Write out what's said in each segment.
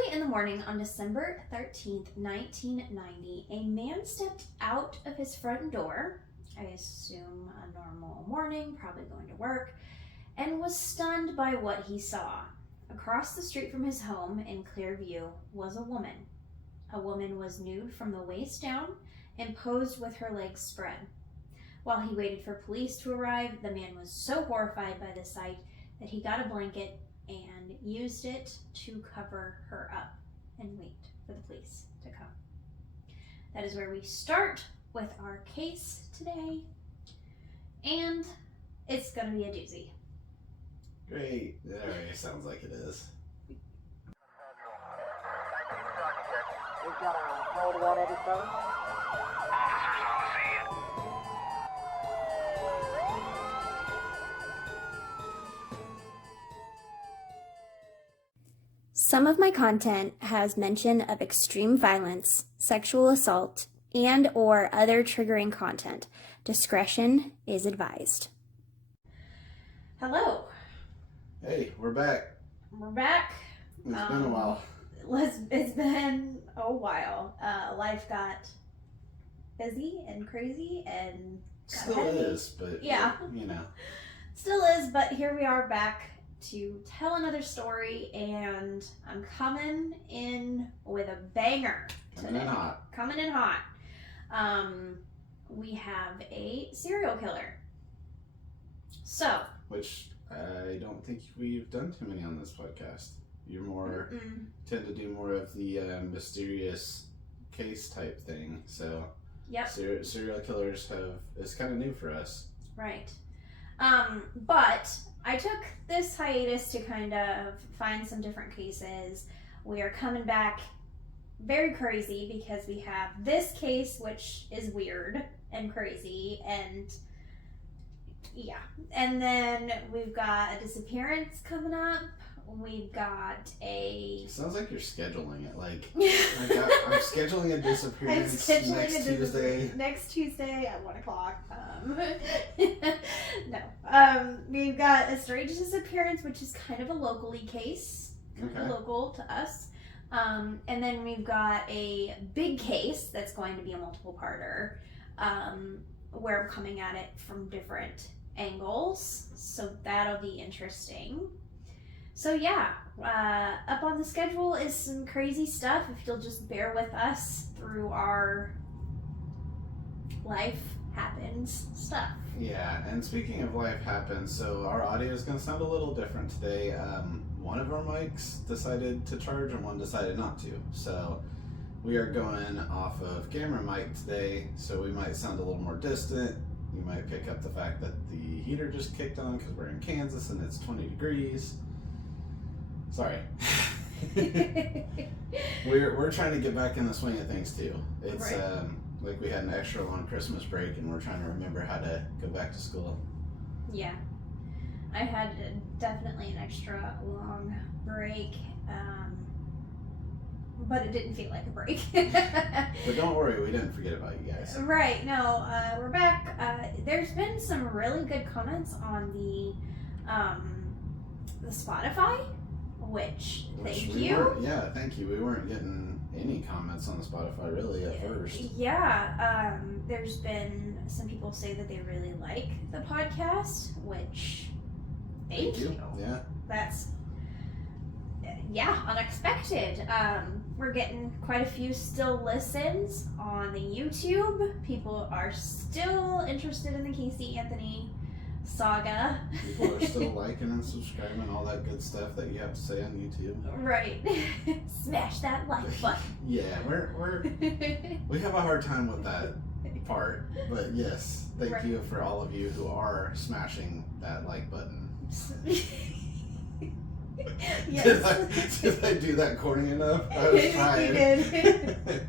Early in the morning on December 13th, 1990, a man stepped out of his front door, I assume a normal morning, probably going to work, and was stunned by what he saw. Across the street from his home in clear view was a woman. A woman was nude from the waist down and posed with her legs spread. While he waited for police to arrive, the man was so horrified by the sight that he got a blanket and used it to cover her up and wait for the police to come. That is where we start with our case today, and it's going to be a doozy. Great. That already sounds like it is. We've got a hold one at his phone. Officers on the scene. Some of my content has mention of extreme violence, sexual assault, and or other triggering content. Discretion is advised. Hello. Hey, we're back. We're back. It's been a while. It's been a while. Life got busy and crazy and Still heavy. is, but Yeah. you know. Still is, but here we are back to tell another story, and I'm coming in with a banger Coming in hot. Coming in hot. We have a serial killer. So, Which I don't think we've done too many on this podcast. You're more tend to do more of the mysterious case type thing. So yep, serial killers it's kind of new for us. right. But I took this hiatus to kind of find some different cases. We are coming back very crazy because we have this case, which is weird and crazy, and yeah. And then we've got a disappearance coming up. We've got a... Sounds like you're scheduling it. Like, I'm scheduling a disappearance next Tuesday. Next Tuesday at 1 o'clock. No. We've got a strange disappearance, which is kind of a locally case. Kind of local to us. And then we've got a big case that's going to be a multiple-parter. Where I'm coming at it from different angles. So that'll be interesting. So yeah, up on the schedule is some crazy stuff. If you'll just bear with us through our life happens stuff. Yeah, and speaking of life happens, so our audio is going to sound a little different today. One of our mics decided to charge and one decided not to. So we are going off of camera mic today, so we might sound a little more distant. You might pick up the fact that the heater just kicked on because we're in Kansas and it's 20 degrees. Sorry. We're trying to get back in the swing of things too. It's right. Like we had an extra long Christmas break and we're trying to remember how to go back to school. Yeah, I had definitely an extra long break, but it didn't feel like a break. But don't worry, we didn't forget about you guys. Right, no, we're back. There's been some really good comments on the Spotify, which thank you. Yeah, thank you. We weren't getting any comments on the Spotify really at first. Yeah, there's been some people say that they really like the podcast, which thank you. Yeah. That's unexpected. We're getting quite a few still listens on the YouTube. People are still interested in the Casey Anthony saga. People are still liking and subscribing, all that good stuff that you have to say on YouTube. Right. Smash that like button. Yeah, we have a hard time with that part, but yes, thank you for all of you who are smashing that like button. Yes. Did I do that corny enough? I was trying. You did.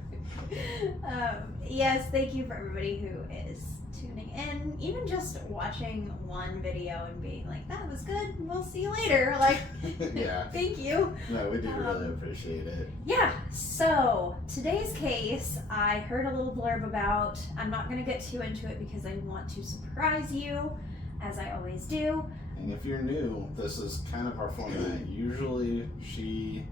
Yes, thank you for everybody who is tuning in, even just watching one video and being like, that was good, we'll see you later. Like, yeah. Thank you. No, we do really appreciate it. Yeah, so today's case I heard a little blurb about. I'm not going to get too into it because I want to surprise you, as I always do. And if you're new, this is kind of our format. Usually she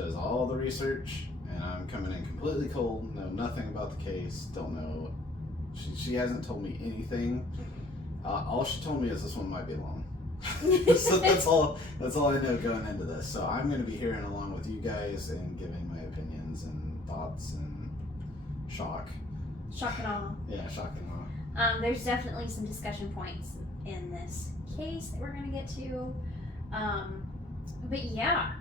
does all the research, and I'm coming in completely cold, know nothing about the case, don't know. She hasn't told me anything. All she told me is this one might be long. So that's all I know going into this. So I'm going to be hearing along with you guys and giving my opinions and thoughts and shock. Shock and awe. Yeah, shock and awe. There's definitely some discussion points in this case that we're gonna get to. But yeah,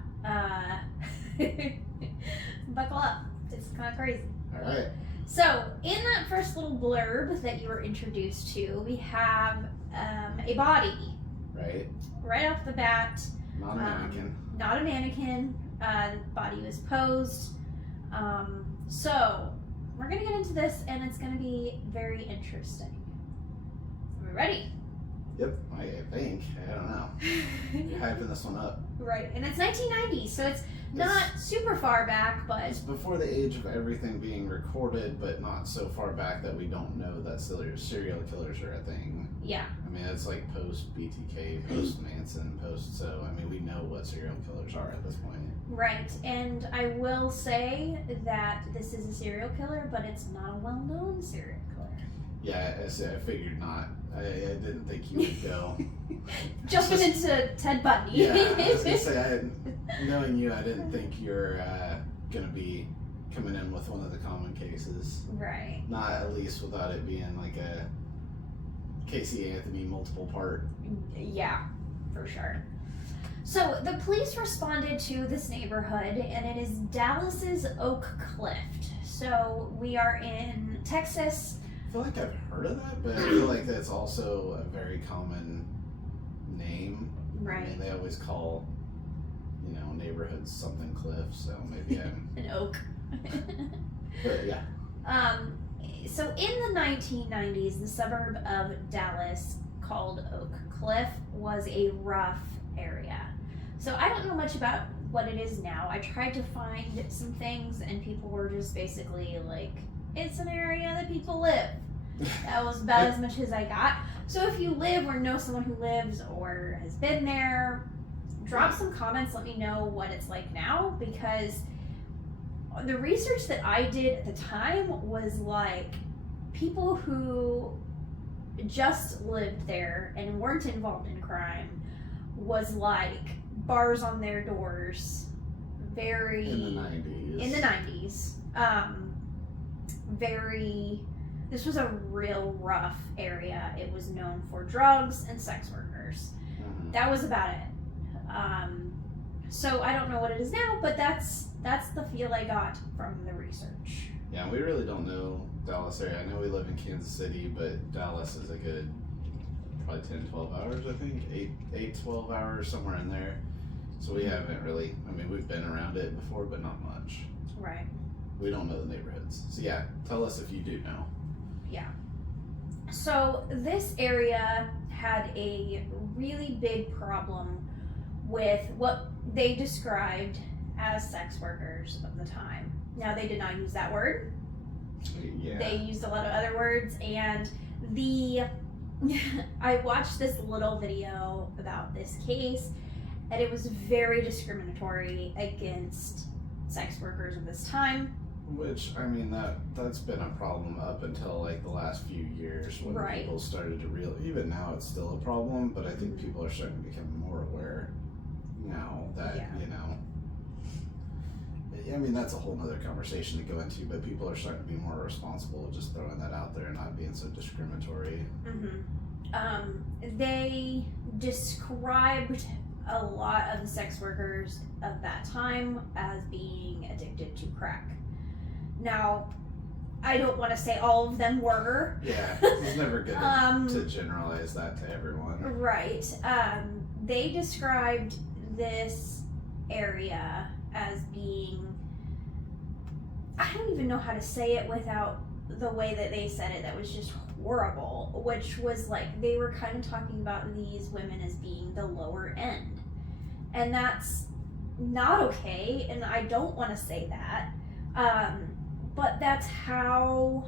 buckle up. It's kind of crazy. All right. So in that first little blurb that you were introduced to, we have a body. Right off the bat. Not a mannequin. Not a mannequin. The body was posed. So we're gonna get into this, and it's gonna be very interesting. Are we ready? Yep, I think. I don't know. You're hyping this one up. Right, and it's 1990, so it's not super far back, but It's before the age of everything being recorded, but not so far back that we don't know that serial killers are a thing. yeah. I mean, it's like post BTK, post Manson, so I mean, we know what serial killers are at this point. Right, and I will say that this is a serial killer, but it's not a well-known serial killer. Yeah, I figured not. I didn't think you would go. Jumping into Ted Bundy. Yeah, I was gonna say, knowing you, I didn't think you're gonna be coming in with one of the common cases. Right. Not at least without it being like a Casey Anthony multiple part. Yeah, for sure. So the police responded to this neighborhood, and it is Dallas's Oak Cliff. So we are in Texas. I feel like I've heard of that, but I feel like that's also a very common name. Right. I mean, they always call, neighborhoods something cliff, so maybe I'm. An oak. But yeah. So in the 1990s, the suburb of Dallas called Oak Cliff was a rough area. So I don't know much about what it is now. I tried to find some things, and people were just basically like, it's an area that people live. That was about as much as I got. So if you live or know someone who lives or has been there, drop some comments, let me know what it's like now, because the research that I did at the time was like people who just lived there and weren't involved in crime was like bars on their doors, very In the 90s. in the 90s. This was a real rough area. It was known for drugs and sex workers. Mhm. That was about it. So I don't know what it is now, but that's the feel I got from the research. Yeah, we really don't know Dallas area. I know we live in Kansas City, but Dallas is a good probably 10, 12 hours, I think. 8, 12 hours, somewhere in there. So we haven't really, we've been around it before, but not much. Right. We don't know the neighborhoods. So yeah, tell us if you do know. So this area had a really big problem with what they described as sex workers of the time. Now, they did not use that word. Yeah. They used a lot of other words, and I watched this little video about this case, and it was very discriminatory against sex workers of this time. Which, that's been a problem up until like the last few years when Right. people started to even now it's still a problem, but I think people are starting to become more aware now that, Yeah. that's a whole nother conversation to go into, but people are starting to be more responsible, just throwing that out there and not being so discriminatory. They described a lot of the sex workers of that time as being addicted to crack. Now, I don't want to say all of them were. Yeah, it's never good to generalize that to everyone. Right. They described this area as being, I don't even know how to say it without the way that they said it, that was just horrible, which was like they were kind of talking about these women as being the lower end. And that's not okay, and I don't want to say that. But that's how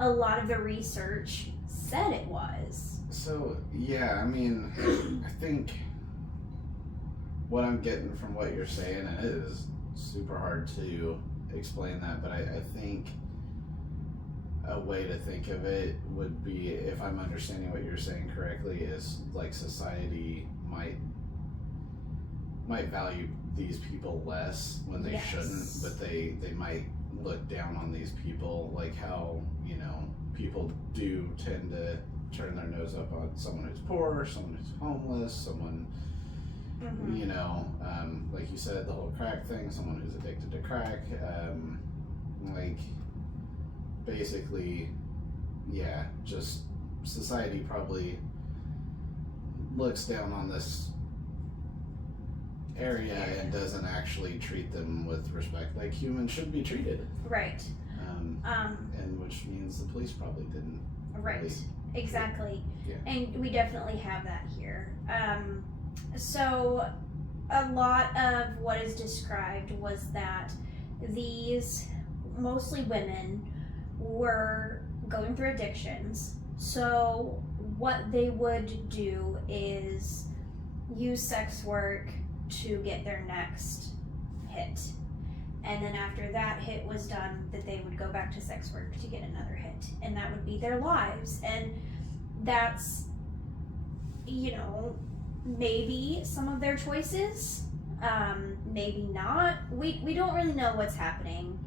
a lot of the research said it was. So, yeah, I think what I'm getting from what you're saying, and it is super hard to explain that, but I think a way to think of it would be, if I'm understanding what you're saying correctly, is like society might value these people less when they shouldn't, but they might look down on these people, like how, you know, people do tend to turn their nose up on someone who's poor, someone who's homeless, someone, you know, like you said, the whole crack thing, someone who's addicted to crack, like, basically, yeah, just society probably looks down on this area and doesn't actually treat them with respect like humans should be treated. Right. And which means the police probably didn't. Right. Really, exactly. Yeah. And we definitely have that here. So a lot of what is described was that these, mostly women, were going through addictions. So what they would do is use sex work to get their next hit. And then after that hit was done, that they would go back to sex work to get another hit. And that would be their lives. And that's, you know, maybe some of their choices, maybe not. We don't really know what's happening.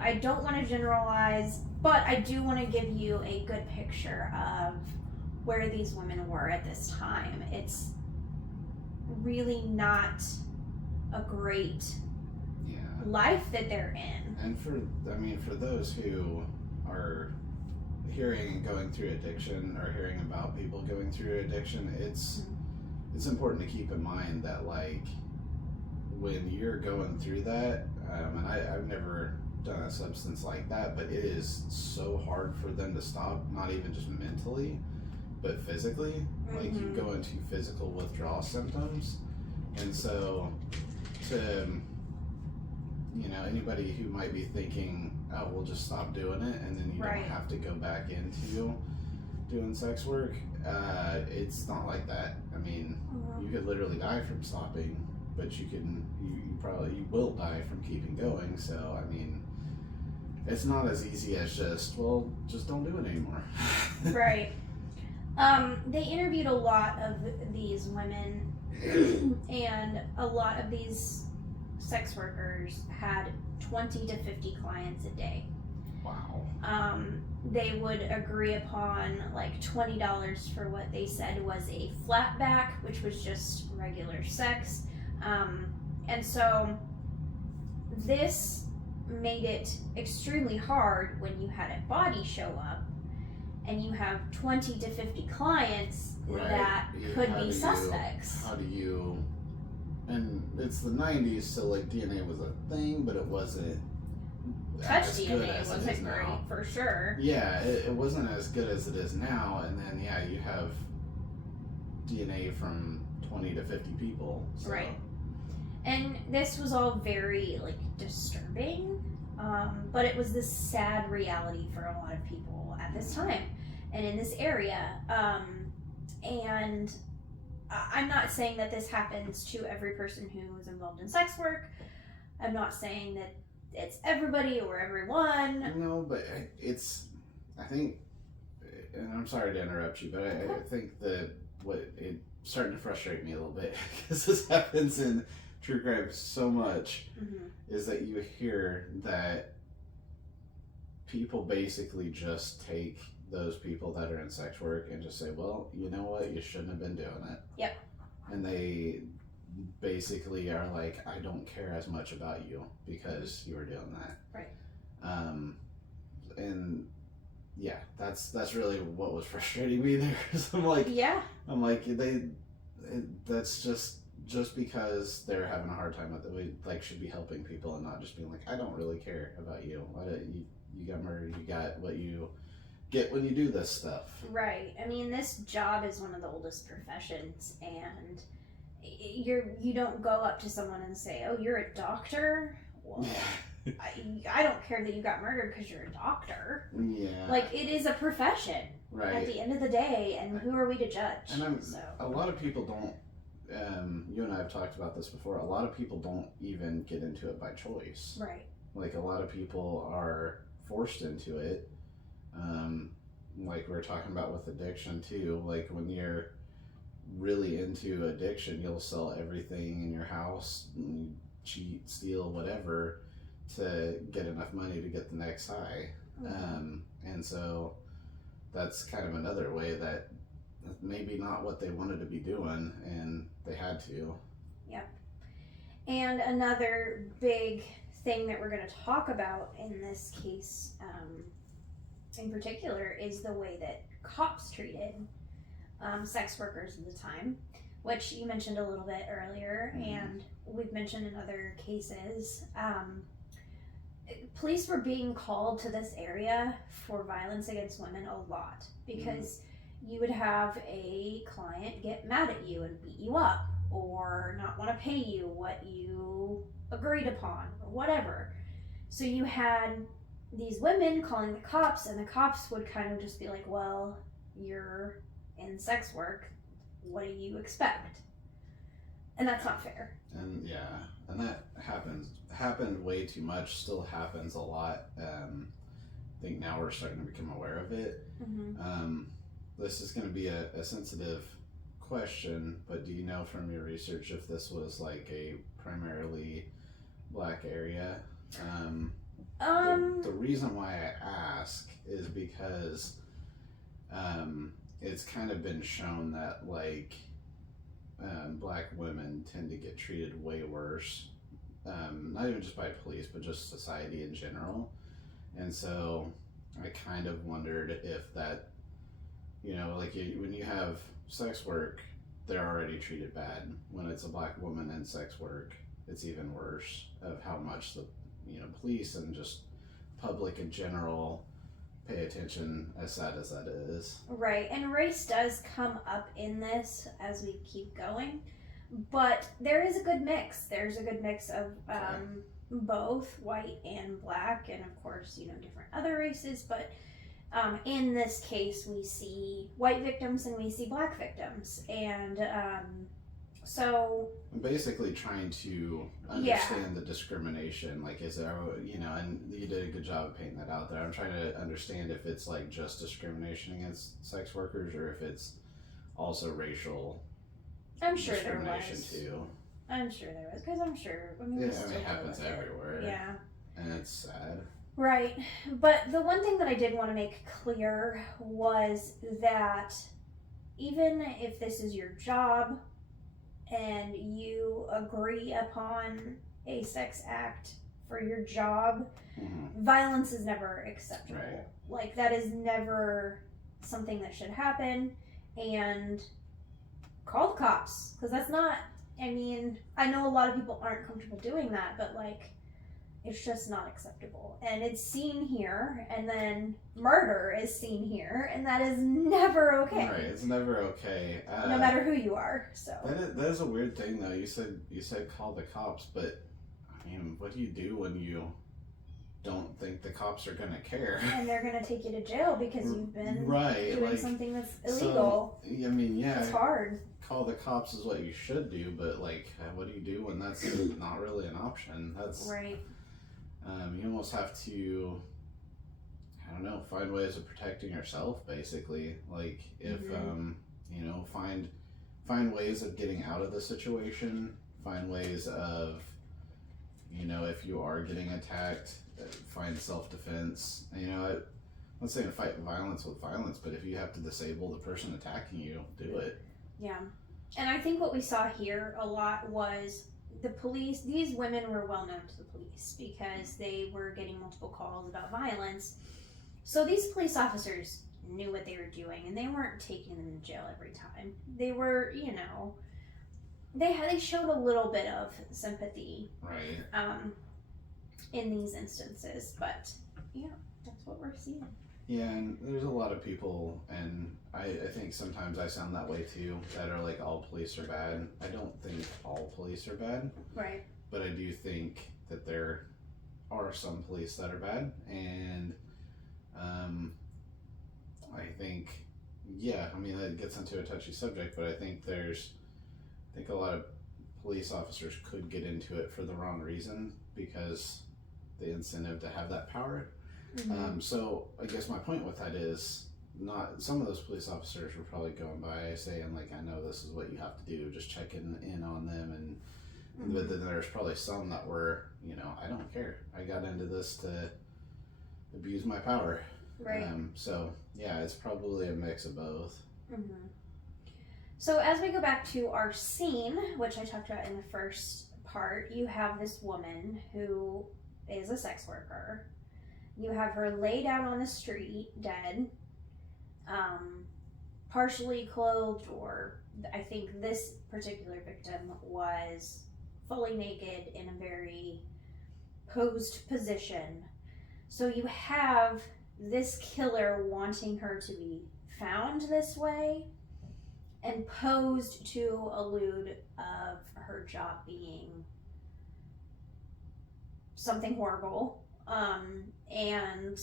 I don't want to generalize, but I do want to give you a good picture of where these women were at this time. It's really not a great life that they're in. And for those who are hearing and going through addiction, or hearing about people going through addiction, it's important to keep in mind that, like, when you're going through that, and I've never done a substance like that, but it is so hard for them to stop, not even just mentally, but physically. Like, you go into physical withdrawal symptoms. And so, to, you know, anybody who might be thinking, oh, we'll just stop doing it and then you don't have to go back into doing sex work, it's not like that. I mean, you could literally die from stopping, but you will die from keeping going. So, I mean, it's not as easy as just don't do it anymore. Right. They interviewed a lot of these women, and a lot of these sex workers had 20 to 50 clients a day. Wow. They would agree upon like $20 for what they said was a flat back, which was just regular sex. And so this made it extremely hard when you had a body show up and you have 20 to 50 clients that could be suspects. And it's the 90s, so like DNA was a thing, but it wasn't Touch as DNA good as wasn't it is great, now. for sure. Yeah, it wasn't as good as it is now, and then you have DNA from 20 to 50 people. So. Right. And this was all very like disturbing, but it was this sad reality for a lot of people at this time and in this area. And I'm not saying that this happens to every person who is involved in sex work. I'm not saying that it's everybody or everyone. No, but I think, and I'm sorry to interrupt you, but I think that it's starting to frustrate me a little bit, because this happens in true crime so much, is that you hear that people basically just take those people that are in sex work and just say, well, you know what, you shouldn't have been doing it. Yep. And they basically are like, I don't care as much about you because you were doing that. Right. And yeah, that's really what was frustrating me there. I'm like, that's just because they're having a hard time with it, we like should be helping people and not just being like, I don't really care about you. You got murdered, you got what you get when you do this stuff. Right. I mean, this job is one of the oldest professions, and you don't go up to someone and say, oh, you're a doctor? Well, I don't care that you got murdered because you're a doctor. Yeah. Like, it is a profession. Right. At the end of the day, and who are we to judge? And a lot of people don't you and I have talked about this before. A lot of people don't even get into it by choice. Right. Like, a lot of people are forced into it. Like we were talking about with addiction too. Like, when you're really into addiction, you'll sell everything in your house, cheat, steal, whatever, to get enough money to get the next high. And so that's kind of another way that maybe not what they wanted to be doing, and they had to. Yep. And another big thing that we're going to talk about in this case, in particular, is the way that cops treated sex workers at the time, which you mentioned a little bit earlier, and we've mentioned in other cases. Police were being called to this area for violence against women a lot, because you would have a client get mad at you and beat you up, or not want to pay you what you agreed upon, or whatever. So you had these women calling the cops, and the cops would kind of just be like, well, you're in sex work, what do you expect? And that's not fair. And that happened way too much, still happens a lot. I think now we're starting to become aware of it. This is going to be a sensitive question, but do you know from your research if this was like a primarily black area? The reason why I ask is because it's kind of been shown that like black women tend to get treated way worse, not even just by police, but just society in general. And so I kind of wondered if that, like when you have sex work, they're already treated bad. When it's a black woman in sex work, it's even worse, of how much the police and just public in general pay attention, as sad as that is. Right, and race does come up in this as we keep going, but there is a good mix. There's a good mix of both white and black, and of course, different other races, but in this case, we see white victims and we see black victims, and so I'm basically trying to understand the discrimination. Like, is there, and you did a good job of painting that out there. I'm trying to understand if it's like just discrimination against sex workers, or if it's also racial discrimination too. I'm sure there was, because I'm sure. It happens everywhere. Yeah. And it's sad. Right, but the one thing that I did want to make clear was that even if this is your job and you agree upon a sex act for your job, violence is never acceptable. Right. Like, that is never something that should happen, and call the cops, because that's not, I know a lot of people aren't comfortable doing that, but like, it's just not acceptable. And it's seen here, and then murder is seen here, and that is never okay. Right, it's never okay. No matter who you are. So that is a weird thing, though. You said call the cops, but what do you do when you don't think the cops are gonna care? And they're gonna take you to jail because you've been doing something that's illegal. So, it's hard. Call the cops is what you should do, but like, what do you do when that's not really an option? That's right. You almost have to, find ways of protecting yourself, basically. Like, if, find ways of getting out of the situation, find ways of, if you are getting attacked, find self-defense. I'm not saying fight violence with violence, but if you have to disable the person attacking you, do it. Yeah. And I think what we saw here a lot was the police, these women were well known to the police because they were getting multiple calls about violence. So these police officers knew what they were doing, and they weren't taking them to jail every time. They were, they showed a little bit of sympathy. Right. In these instances, but yeah, that's what we're seeing. Yeah, and there's a lot of people, and I think sometimes I sound that way too, that are like, all police are bad. I don't think all police are bad. Right. But I do think that there are some police that are bad, and I think, that gets into a touchy subject, but I think think a lot of police officers could get into it for the wrong reason because the incentive to have that power. So I guess my point with that is not some of those police officers were probably going by saying like, I know this is what you have to do, just checking in on them, and but then there's probably some that were, you know, I don't care, I got into this to abuse my power. Right. So yeah, it's probably a mix of both. So as we go back to our scene, which I talked about in the first part, you have this woman who is a sex worker. You have her lay down on the street, dead, partially clothed, or I think this particular victim was fully naked in a very posed position. So you have this killer wanting her to be found this way and posed to allude of her job being something horrible, and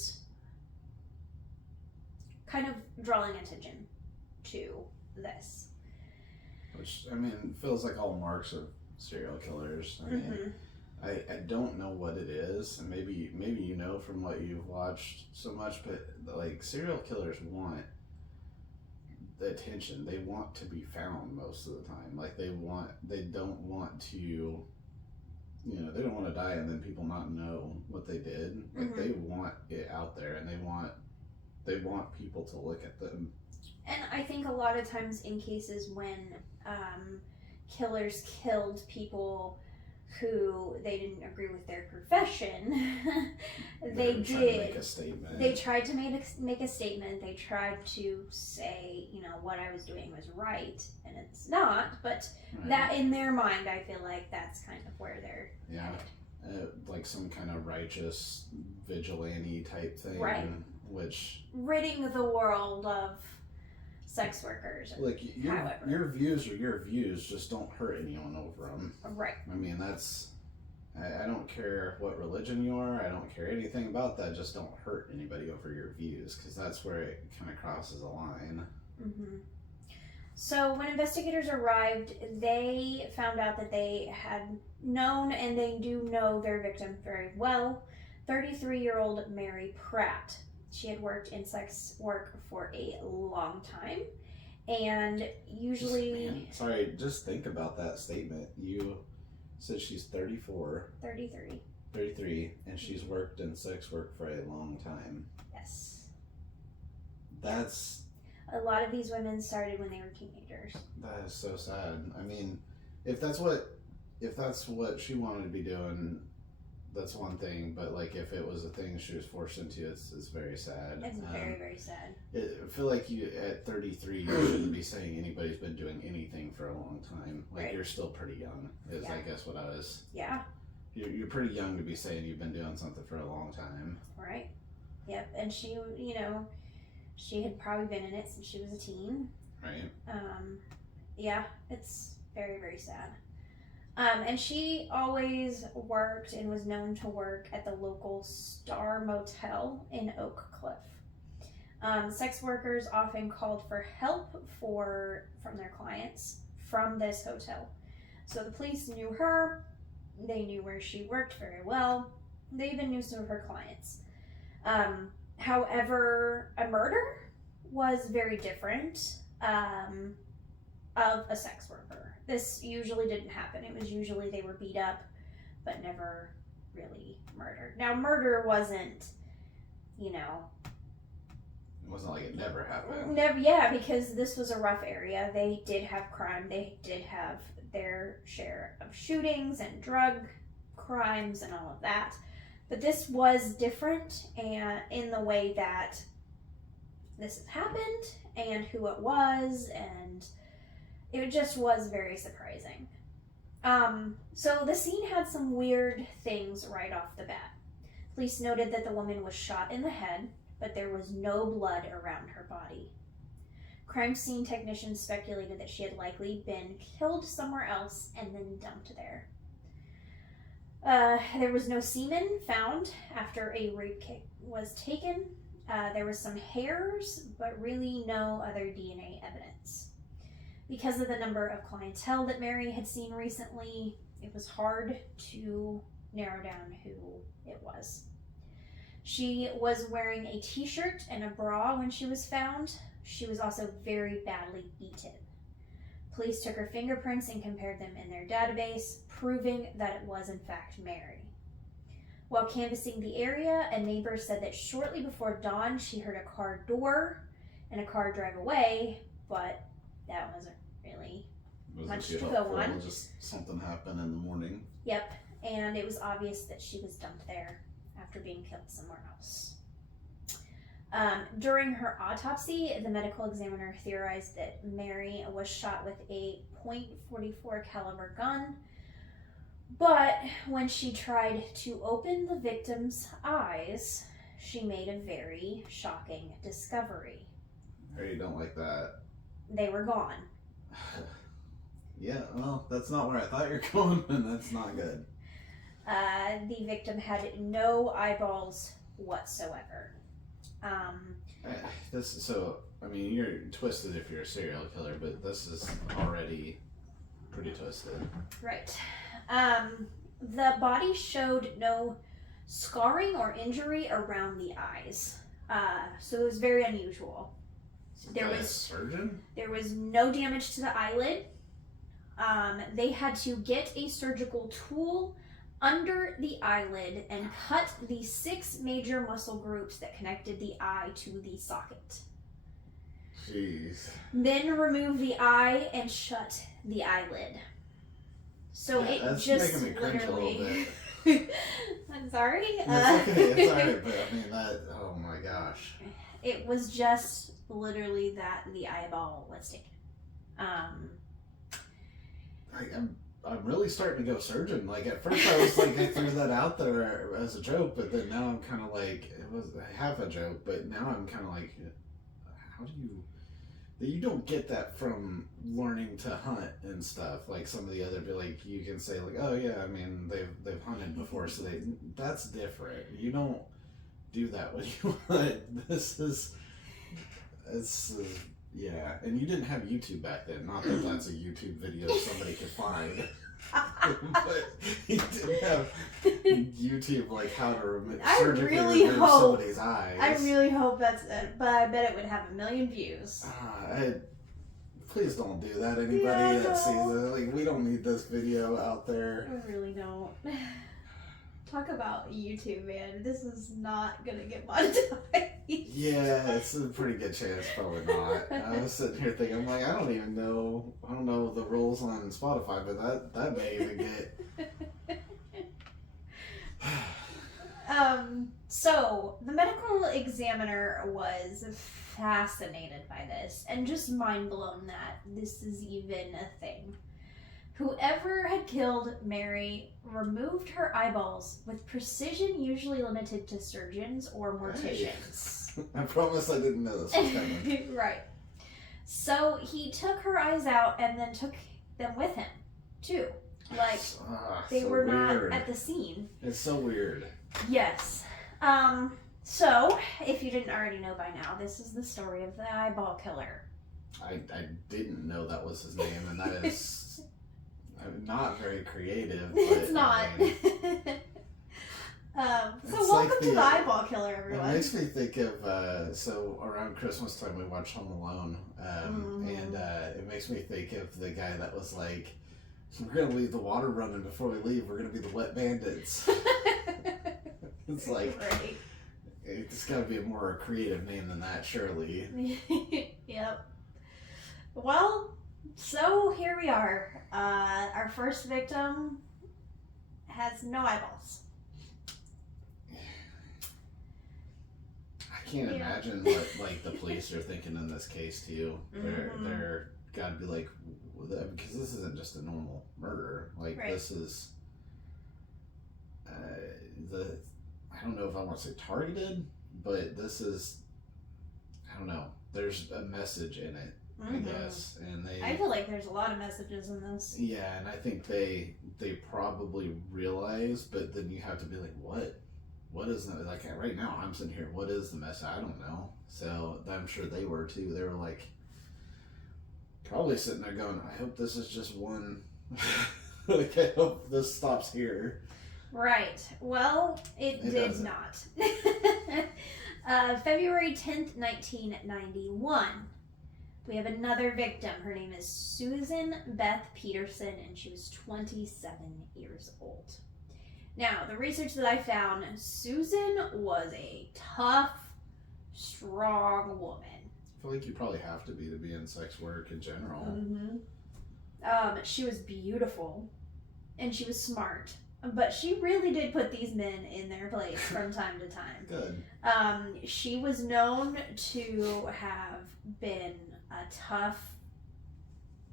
kind of drawing attention to this. Which, I mean, feels like all marks of serial killers. I mean, I don't know what it is, and maybe you know from what you've watched so much, but like serial killers want the attention. They want to be found most of the time. Like they don't want to, you know, they don't want to die and then people not know what they did. Like they want it out there, and they want people to look at them. And I think a lot of times in cases when killers killed people who they didn't agree with their profession, they did. To make a statement. They tried to make a statement. They tried to say, you know, what I was doing was right, and it's not. But that, in their mind, I feel like that's kind of where they're headed. Like some kind of righteous vigilante type thing, right? Which ridding the world of sex workers. Like your views are your views, just don't hurt anyone over them. Right. I mean, that's, I don't care what religion you are, I don't care anything about that, just don't hurt anybody over your views, because that's where it kind of crosses a line. So when investigators arrived, they found out that they had known, and they do know their victim very well, 33-year-old Mary Pratt. She had worked in sex work for a long time, and usually... Man, sorry, just think about that statement. You said she's 34. 33. 33, and she's worked in sex work for a long time. Yes. That's... A lot of these women started when they were teenagers. That is so sad. I mean, if that's what she wanted to be doing, that's one thing, but like if it was a thing she was forced into, it's very sad. It's very, very sad. I feel like you at 33, you shouldn't be saying anybody's been doing anything for a long time. Like you're still pretty young, is I guess what I was. Yeah. You're pretty young to be saying you've been doing something for a long time. Right. Yep. And she, you know, she had probably been in it since she was a teen. Right. Yeah, it's very, very sad. And she always worked and was known to work at the local Star Motel in Oak Cliff. Sex workers often called for help from their clients from this hotel. So the police knew her, they knew where she worked very well, they even knew some of her clients. However, a murder was very different of a sex worker. This usually didn't happen. It was usually they were beat up, but never really murdered. Now, murder wasn't, you know... It wasn't like it never happened. Never, yeah, because this was a rough area. They did have crime. They did have their share of shootings and drug crimes and all of that. But this was different, and in the way that this had happened and who it was, and it just was very surprising. So the scene had some weird things right off the bat. Police noted that the woman was shot in the head, but there was no blood around her body. Crime scene technicians speculated that she had likely been killed somewhere else and then dumped there. There was no semen found after a rape kit was taken. There was some hairs, but really no other DNA evidence. Because of the number of clientele that Mary had seen recently, it was hard to narrow down who it was. She was wearing a t-shirt and a bra when she was found. She was also very badly beaten. Police took her fingerprints and compared them in their database, proving that it was in fact Mary. While canvassing the area, a neighbor said that shortly before dawn she heard a car door and a car drive away, but that wasn't really much to go on. Just something happened in the morning. Yep, and it was obvious that she was dumped there after being killed somewhere else. During her autopsy, the medical examiner theorized that Mary was shot with a .44 caliber gun, but when she tried to open the victim's eyes, she made a very shocking discovery. You don't like that. They were gone. Yeah, well, that's not where I thought you were going, and that's not good. The victim had no eyeballs whatsoever. You're twisted if you're a serial killer, but this is already pretty twisted. Right. The body showed no scarring or injury around the eyes, so it was very unusual. A surgeon? There was no damage to the eyelid. They had to get a surgical tool under the eyelid and cut the 6 major muscle groups that connected the eye to the socket. Jeez. Then remove the eye and shut the eyelid. So yeah, it that's just making me cringe literally. A little bit. I'm sorry. It's okay, it's alright, but I mean that. Oh my gosh. It was just literally that the eyeball was taken. I'm really starting to go surgeon. Like at first I was like I threw that out there as a joke, but then now I'm kind of like it was half a joke, but now I'm kind of like, how do you don't get that from learning to hunt and stuff? Like some of the other, like you can say like, oh yeah, I mean they've hunted before, so that's different. You don't do that when you hunt. Yeah, and you didn't have YouTube back then. Not that that's a YouTube video somebody could find. But you didn't have YouTube, like how to surgically remove somebody's eyes. I really hope that's it, but I bet it would have 1 million views. Please don't do that, anybody that sees it. Like, we don't need this video out there. I really don't. Talk about YouTube, man. This is not gonna get monetized. Yeah, it's a pretty good chance, probably not. I was sitting here thinking, I'm like, I don't know the rules on Spotify, but that may even get. So the medical examiner was fascinated by this and just mind blown that this is even a thing. Whoever had killed Mary removed her eyeballs with precision usually limited to surgeons or morticians. Hey. I promise I didn't know this was coming. Right. So he took her eyes out and then took them with him, too. Like, they so were weird. not at the scene. It's so weird. Yes. So, if you didn't already know by now, this is the story of the eyeball killer. I didn't know that was his name, and that is not very creative. But, It's not. I mean, So it's welcome like to the eyeball killer, everyone. It makes me think of, so around Christmas time we watch Home Alone, and it makes me think of the guy that was like, we're going to leave the water running before we leave, we're going to be the wet bandits. It's like, right. It's got to be a more creative name than that, surely. Yep. Well, so here we are. Our first victim has no eyeballs. I can't imagine what like the police are thinking in this case too. They're got to be like, because this isn't just a normal murder. Like right. This is I don't know if I want to say targeted, but this is, I don't know. There's a message in it, I guess, and I feel like there's a lot of messages in this. Yeah, and I think they probably realize, but then you have to be like, what is the, like right now I'm sitting here, what is the message? I don't know. So I'm sure they were too. They were like, Probably sitting there going, I hope this is just one. Like, I hope this stops here. Right. Well, it did doesn't. not. February 10th, 1991. We have another victim. Her name is Susan Beth Peterson, and she was 27 years old. Now, the research that I found, Susan was a tough, strong woman. I feel like you probably have to be in sex work in general. Mm-hmm. She was beautiful, and she was smart, but she really did put these men in their place from time to time. Good. She was known to have been a tough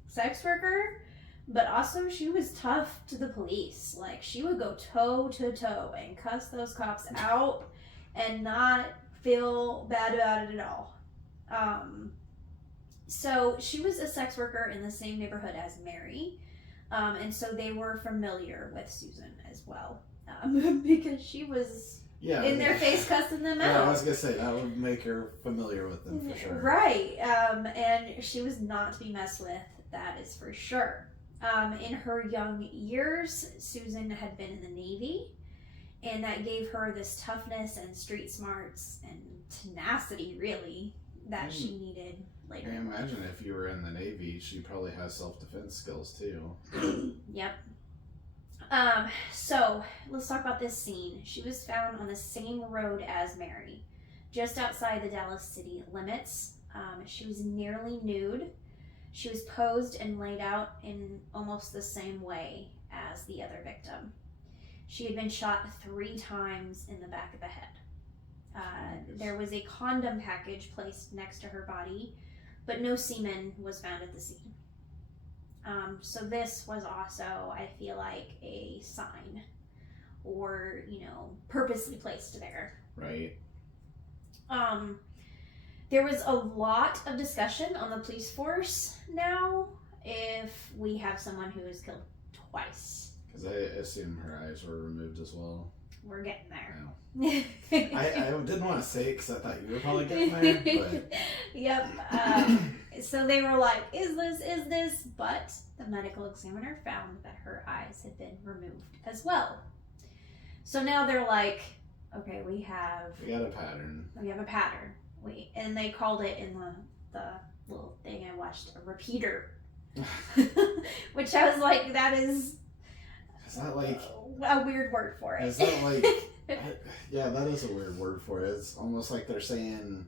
sex worker, but also she was tough to the police. Like, she would go toe to toe and cuss those cops out and not feel bad about it at all. So she was a sex worker in the same neighborhood as Mary, and so they were familiar with Susan as well, because she was in their face cussing them out. Yeah, I was gonna say that would make her familiar with them for sure. Right, and she was not to be messed with, that is for sure. In her young years, Susan had been in the Navy, and that gave her this toughness and street smarts and tenacity, really, that she needed later. I imagine if you were in the Navy, she probably has self-defense skills too. Yep. So let's talk about this scene. She was found on the same road as Mary, just outside the Dallas city limits. She was nearly nude. She was posed and laid out in almost the same way as the other victim. She had been shot 3 times in the back of the head. There was a condom package placed next to her body, but no semen was found at the scene. So this was also, I feel like, a sign, or, purposely placed there. Right. There was a lot of discussion on the police force now if we have someone who was killed twice. Because I assume her eyes were removed as well. We're getting there. Wow. I didn't want to say it because I thought you were probably getting there, but... Yep. So they were like, is this? But the medical examiner found that her eyes had been removed as well. So now they're like, okay, we have a pattern. We have a pattern. And they called it in the little thing I watched a repeater. Which I was like, that is... Is that like... a weird word for it. Is that like... yeah, that is a weird word for it. It's almost like they're saying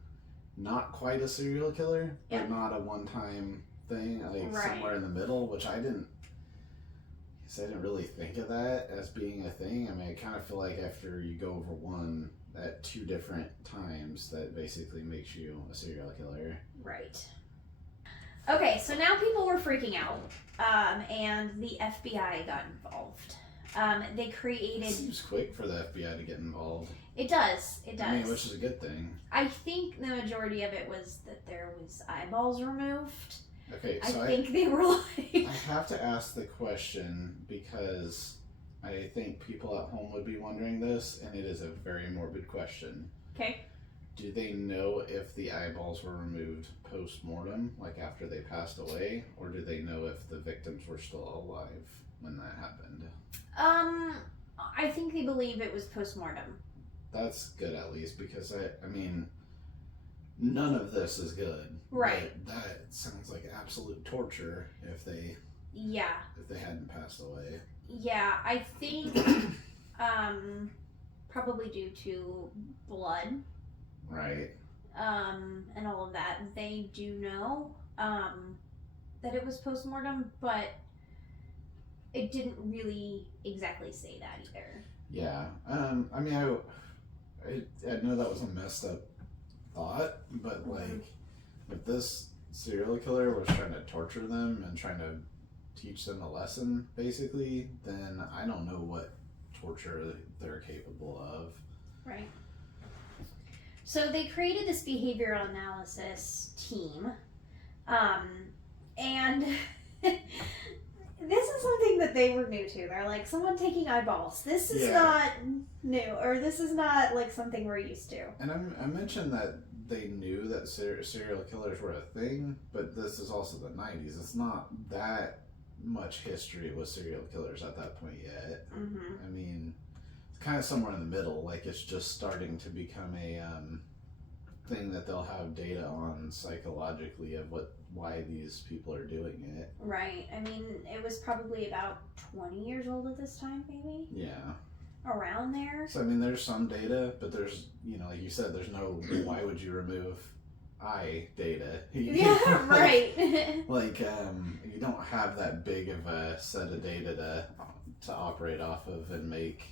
not quite a serial killer, but not a one-time thing, like somewhere in the middle, which I didn't really think of that as being a thing. I mean, I kind of feel like after you go over one at 2 different times, that basically makes you a serial killer. Right. Okay, so now people were freaking out, and the FBI got involved. They created... It seems quick for the FBI to get involved. It does. I mean, which is a good thing. I think the majority of it was that there was eyeballs removed. Okay, so I think they were like... I have to ask the question because I think people at home would be wondering this, and it is a very morbid question. Okay. Do they know if the eyeballs were removed post-mortem, like after they passed away, or do they know if the victims were still alive when that happened? I think they believe it was post-mortem. That's good, at least, because I mean, none of this is good. Right. But that sounds like absolute torture if they hadn't passed away. Yeah, I think probably due to blood. Right. And all of that. They do know that it was post-mortem, but it didn't really exactly say that either. Yeah. I mean, I know that was a messed up thought, but like, if this serial killer was trying to torture them and trying to teach them a lesson, basically, then I don't know what torture they're capable of. Right. So they created this behavioral analysis team, and this is something that they were new to. They're like, someone taking eyeballs. This is not new, or this is not like something we're used to. And I mentioned that they knew that serial killers were a thing, but this is also the 90s. It's not that much history with serial killers at that point yet. I mean, it's kind of somewhere in the middle. Like, it's just starting to become a thing that they'll have data on psychologically of why these people are doing it. Right. I mean, it was probably about 20 years old at this time, maybe? Yeah. Around there. So, I mean, there's some data, but there's, you know, like you said, there's no, why would you remove eye data? Yeah, right. Like, you don't have that big of a set of data to operate off of and make,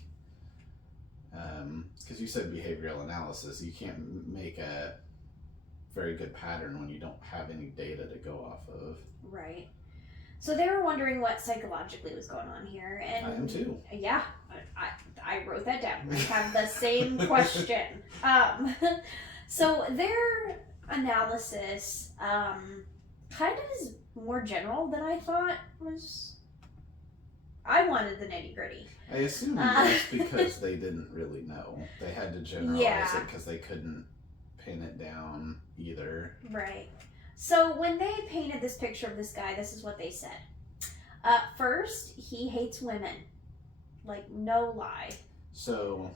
because you said behavioral analysis, you can't make a very good pattern when you don't have any data to go off of. Right. So they were wondering what psychologically was going on here, and I am too. Yeah, I wrote that down. I have the same question. So their analysis kind of is more general than I thought was. I wanted the nitty gritty. I assume that's because they didn't really know. They had to generalize it because they couldn't pin it down either. Right. So when they painted this picture of this guy, this is what they said. First, he hates women. Like, no lie. So,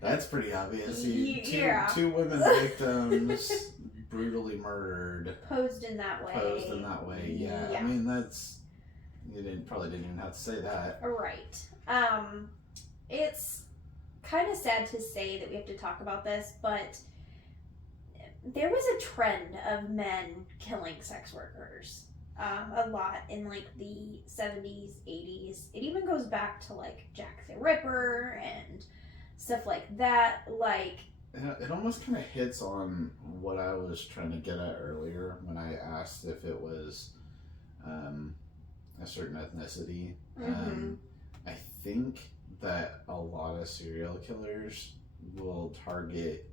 that's pretty obvious. Yeah. Two women victims, brutally murdered. Posed in that way. Yeah. I mean, that's... You probably didn't even have to say that. Right. It's kind of sad to say that we have to talk about this, but there was a trend of men killing sex workers a lot in like the 70s, 80s. It even goes back to like Jack the Ripper and stuff like that. Like, it almost kind of hits on what I was trying to get at earlier when I asked if it was a certain ethnicity. I think that a lot of serial killers will target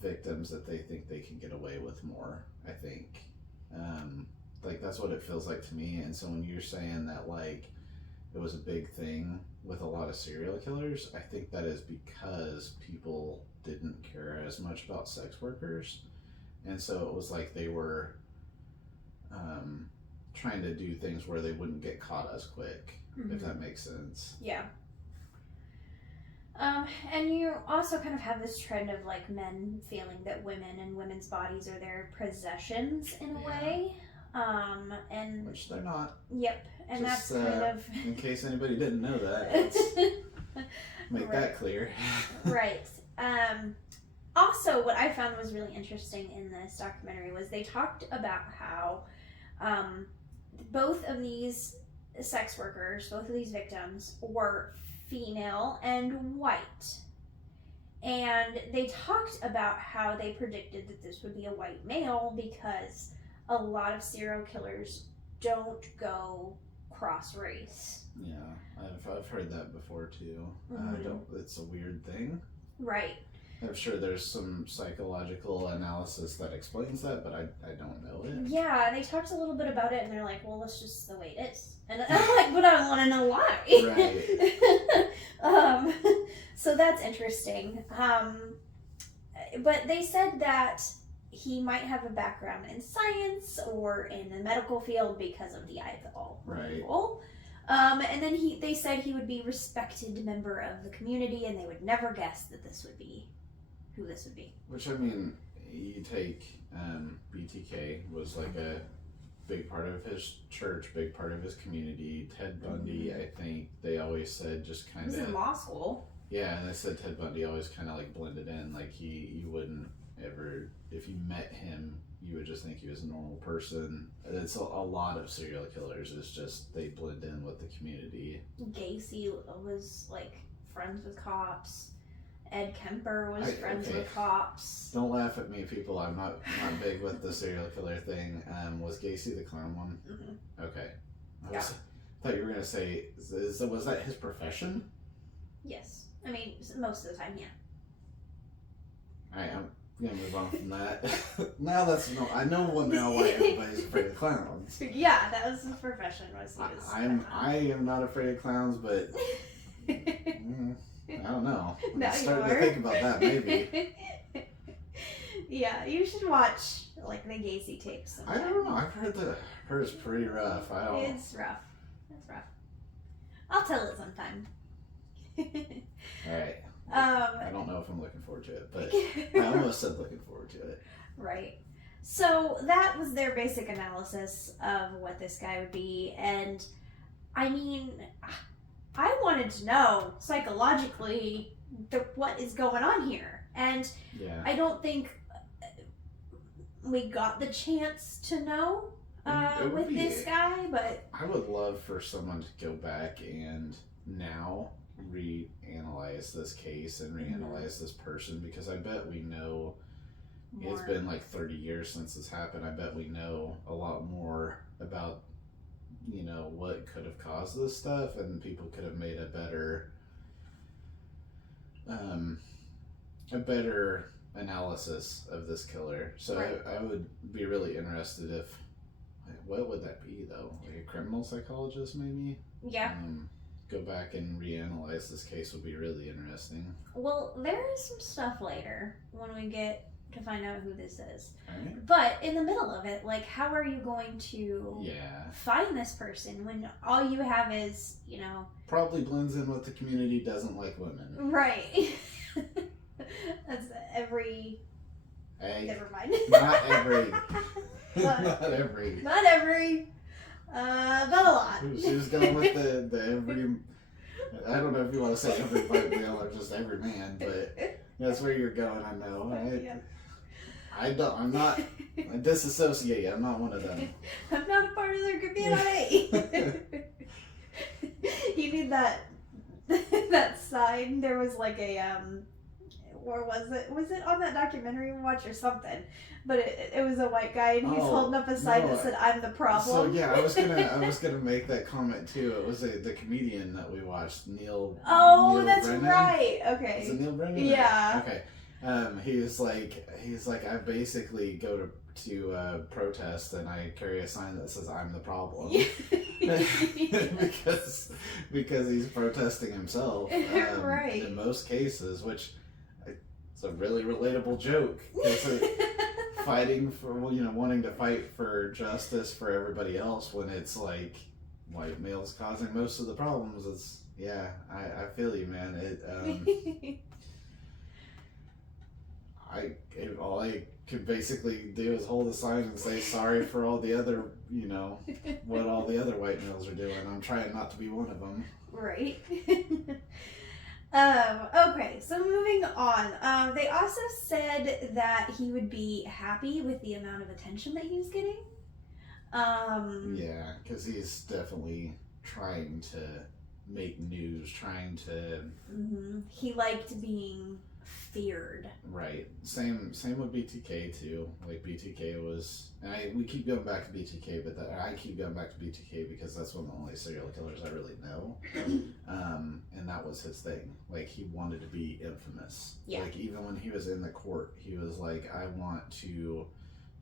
victims that they think they can get away with more, I think. Like, that's what it feels like to me. And so when you're saying that, like, it was a big thing with a lot of serial killers, I think that is because people didn't care as much about sex workers. And so it was like they were trying to do things where they wouldn't get caught as quick, if that makes sense. Yeah. And you also kind of have this trend of like men feeling that women and women's bodies are their possessions in a way. And which they're not. Yep. And Just, that's kind of in case anybody didn't know that, let's make that clear. Right. Also, what I found was really interesting in this documentary was they talked about how both of these sex workers, both of these victims, were female and white. And they talked about how they predicted that this would be a white male because a lot of serial killers don't go cross race. Yeah, I've heard that before too. It's a weird thing. Right. I'm sure there's some psychological analysis that explains that, but I don't know it. Yeah, they talked a little bit about it, and they're like, well, that's just the way it is. And I'm like, but I want to know why. Right. So that's interesting. But they said that he might have a background in science or in the medical field because of the eyeball. Right. And then they said he would be a respected member of the community, and they would never guess that this would be who this would be. Which, I mean, you take BTK was like a big part of his church, big part of his community. Ted Bundy, I think they always said just kind of... He was in law school. Yeah, and they said Ted Bundy always kind of like blended in. Like you wouldn't ever, if you met him, you would just think he was a normal person. It's a lot of serial killers. It's just they blend in with the community. Gacy was like friends with cops. Ed Kemper was friends with cops. Don't laugh at me, people. I'm not big with the serial killer thing. Was Gacy the clown one? Okay. I thought you were gonna say, was that his profession? Yes. I mean, most of the time, yeah. Alright, I'm gonna move on from that. Now I know now why everybody's afraid of clowns. Yeah, that was his profession. I am not afraid of clowns, but I don't don't know. Now I'm you starting are. to think about that, maybe. Yeah, you should watch like the Gacy tapes I sometime. don't know. I've heard that hers pretty rough. I don't. It's rough. It's rough. I'll tell it sometime. All right. I don't know if I'm looking forward to it, but I almost said looking forward to it. Right. So that was their basic analysis of what this guy would be, and I mean, I wanted to know psychologically what is going on here, and Yeah. I don't think we got the chance to know It would with be- this guy, but I would love for someone to go back and now reanalyze this case and reanalyze this person, because I bet we know it's more. been like 30 years since this happened. I bet we know a lot more about, you know, what could have caused this stuff, and people could have made a better analysis of this killer. So Right. I would be really interested if, what would that be though? Like a criminal psychologist maybe? Yeah. Go back and reanalyze this case would be really interesting. Well, there is some stuff later when we get to find out who this is. Alright? But in the middle of it, like, how are you going to Yeah. find this person when all you have is, you know, Probably blends in with the community, doesn't like women. right? That's every. Hey, Never mind. not every. But- not every. Not every. But a lot. She was going with the every. I don't know if you want to say every white male or just every man, but that's where you're going. I know. Yeah. I'm not. I disassociate. I'm not one of them. I'm not a part of their community. You need that that sign. There was like a or was it on that documentary we watched or something? But it was a white guy and he's Oh, holding up a sign no, that said "I'm the So problem." yeah, I was gonna make that comment too. It was the comedian that we watched, Neil. Oh, Neil that's Brennan. right. Is Okay. it Neil Brennan? Yeah. Okay. He's like I basically go to protest and I carry a sign that says I'm the problem. because he's protesting himself Right. in most cases, which it's a really relatable joke. It's fighting for, well, you know, wanting to fight for justice for everybody else when it's like white males causing most of the problems. It's I feel you, man. All I could basically do is hold a sign and say sorry for all the other, you know, what all the other white males are doing. I'm trying not to be one of them. Right. Okay, so moving on. They also said that he would be happy with the amount of attention that he was getting. Yeah, because he's definitely trying to make news, trying to... He liked being feared. Right. Same with BTK too. Like BTK was, and we keep going back to BTK, but I keep going back to BTK because that's one of the only serial killers I really know. And that was his thing. Like he wanted to be infamous. Yeah. Like even when he was in the court, he was like, I want to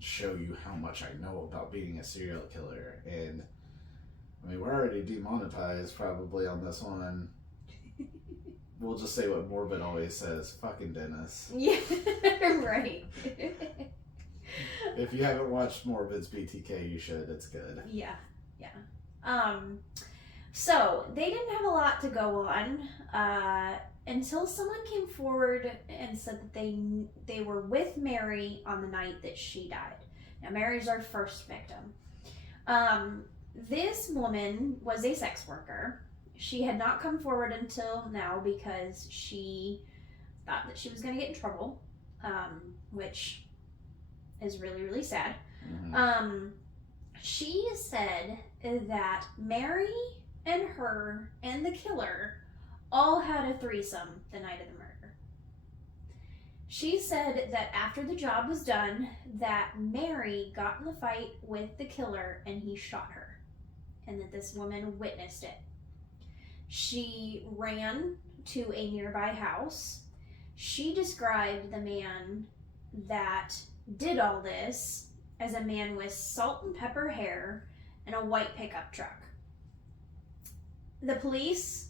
show you how much I know about being a serial killer. And I mean, we're already demonetized probably on this one. We'll just say what Morbid always says, fucking Dennis. Yeah, right. If you haven't watched Morbid's BTK, you should. It's good. Yeah. So they didn't have a lot to go on until someone came forward and said that they were with Mary on the night that she died. Now Mary's our first victim. This woman was a sex worker. She had not come forward until now because she thought that she was going to get in trouble, which is really, really sad. Mm-hmm. She said that Mary and her and the killer all had a threesome the night of the murder. She said that after the job was done, that Mary got in the fight with the killer and he shot her, and that this woman witnessed it. She ran to a nearby house. She described the man that did all this as a man with salt and pepper hair and a white pickup truck. The police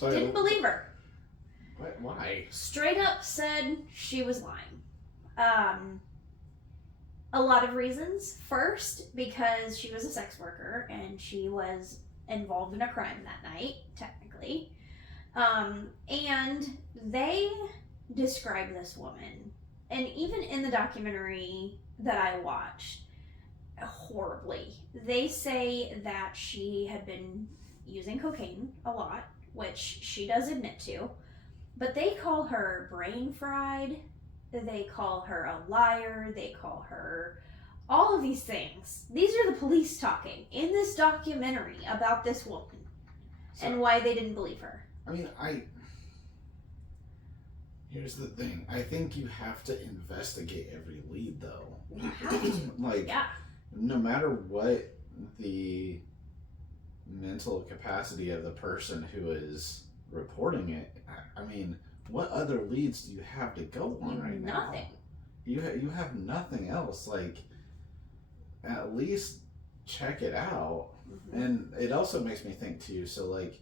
didn't believe her. What? Why? Straight up said she was lying. A lot of reasons. First, because she was a sex worker and she was involved in a crime that night, technically. And they describe this woman, and even in the documentary that I watched, horribly. They say that she had been using cocaine a lot, which she does admit to, but they call her brain fried, they call her a liar, they call her all of these things. These are the police talking in this documentary about this woman and why they didn't believe her. I mean, here's the thing. I think you have to investigate every lead, though. You have to. Like, Yeah. no matter what the mental capacity of the person who is reporting it, I mean, what other leads do you have to go on right now? Nothing. You have nothing else. Like, at least check it out. Mm-hmm. And it also makes me think too. So like,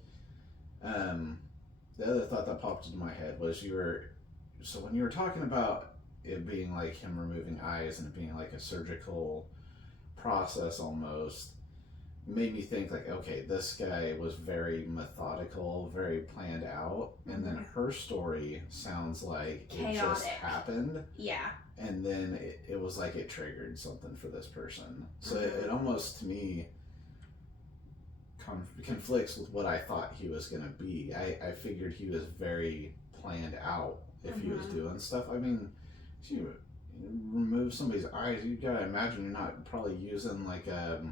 the other thought that popped into my head was when you were talking about it being like him removing eyes and it being like a surgical process almost, made me think like, okay, this guy was very methodical, very planned out, and then her story sounds like Chaotic. it just happened, Yeah. and then it was like it triggered something for this person. So it almost, to me, conflicts with what I thought he was going to be. I figured he was very planned out if he was doing stuff. I mean, you remove somebody's eyes, you gotta imagine you're not probably using like a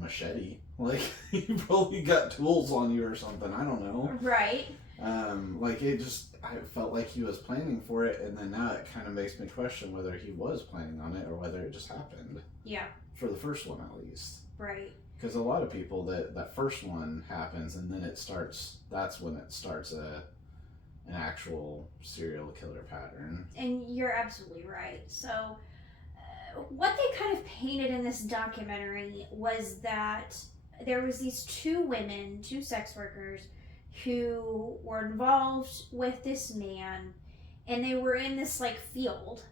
machete. Like, you probably got tools on you or something. I don't know. Right. Like, I felt like he was planning for it, and then now it kind of makes me question whether he was planning on it or whether it just happened. Yeah. For the first one, at least. Right. Because a lot of people, that first one happens, and then that's when it starts an actual serial killer pattern. And you're absolutely right. So, what they kind of painted in this documentary was that there was these two sex workers, who were involved with this man, and they were in this like field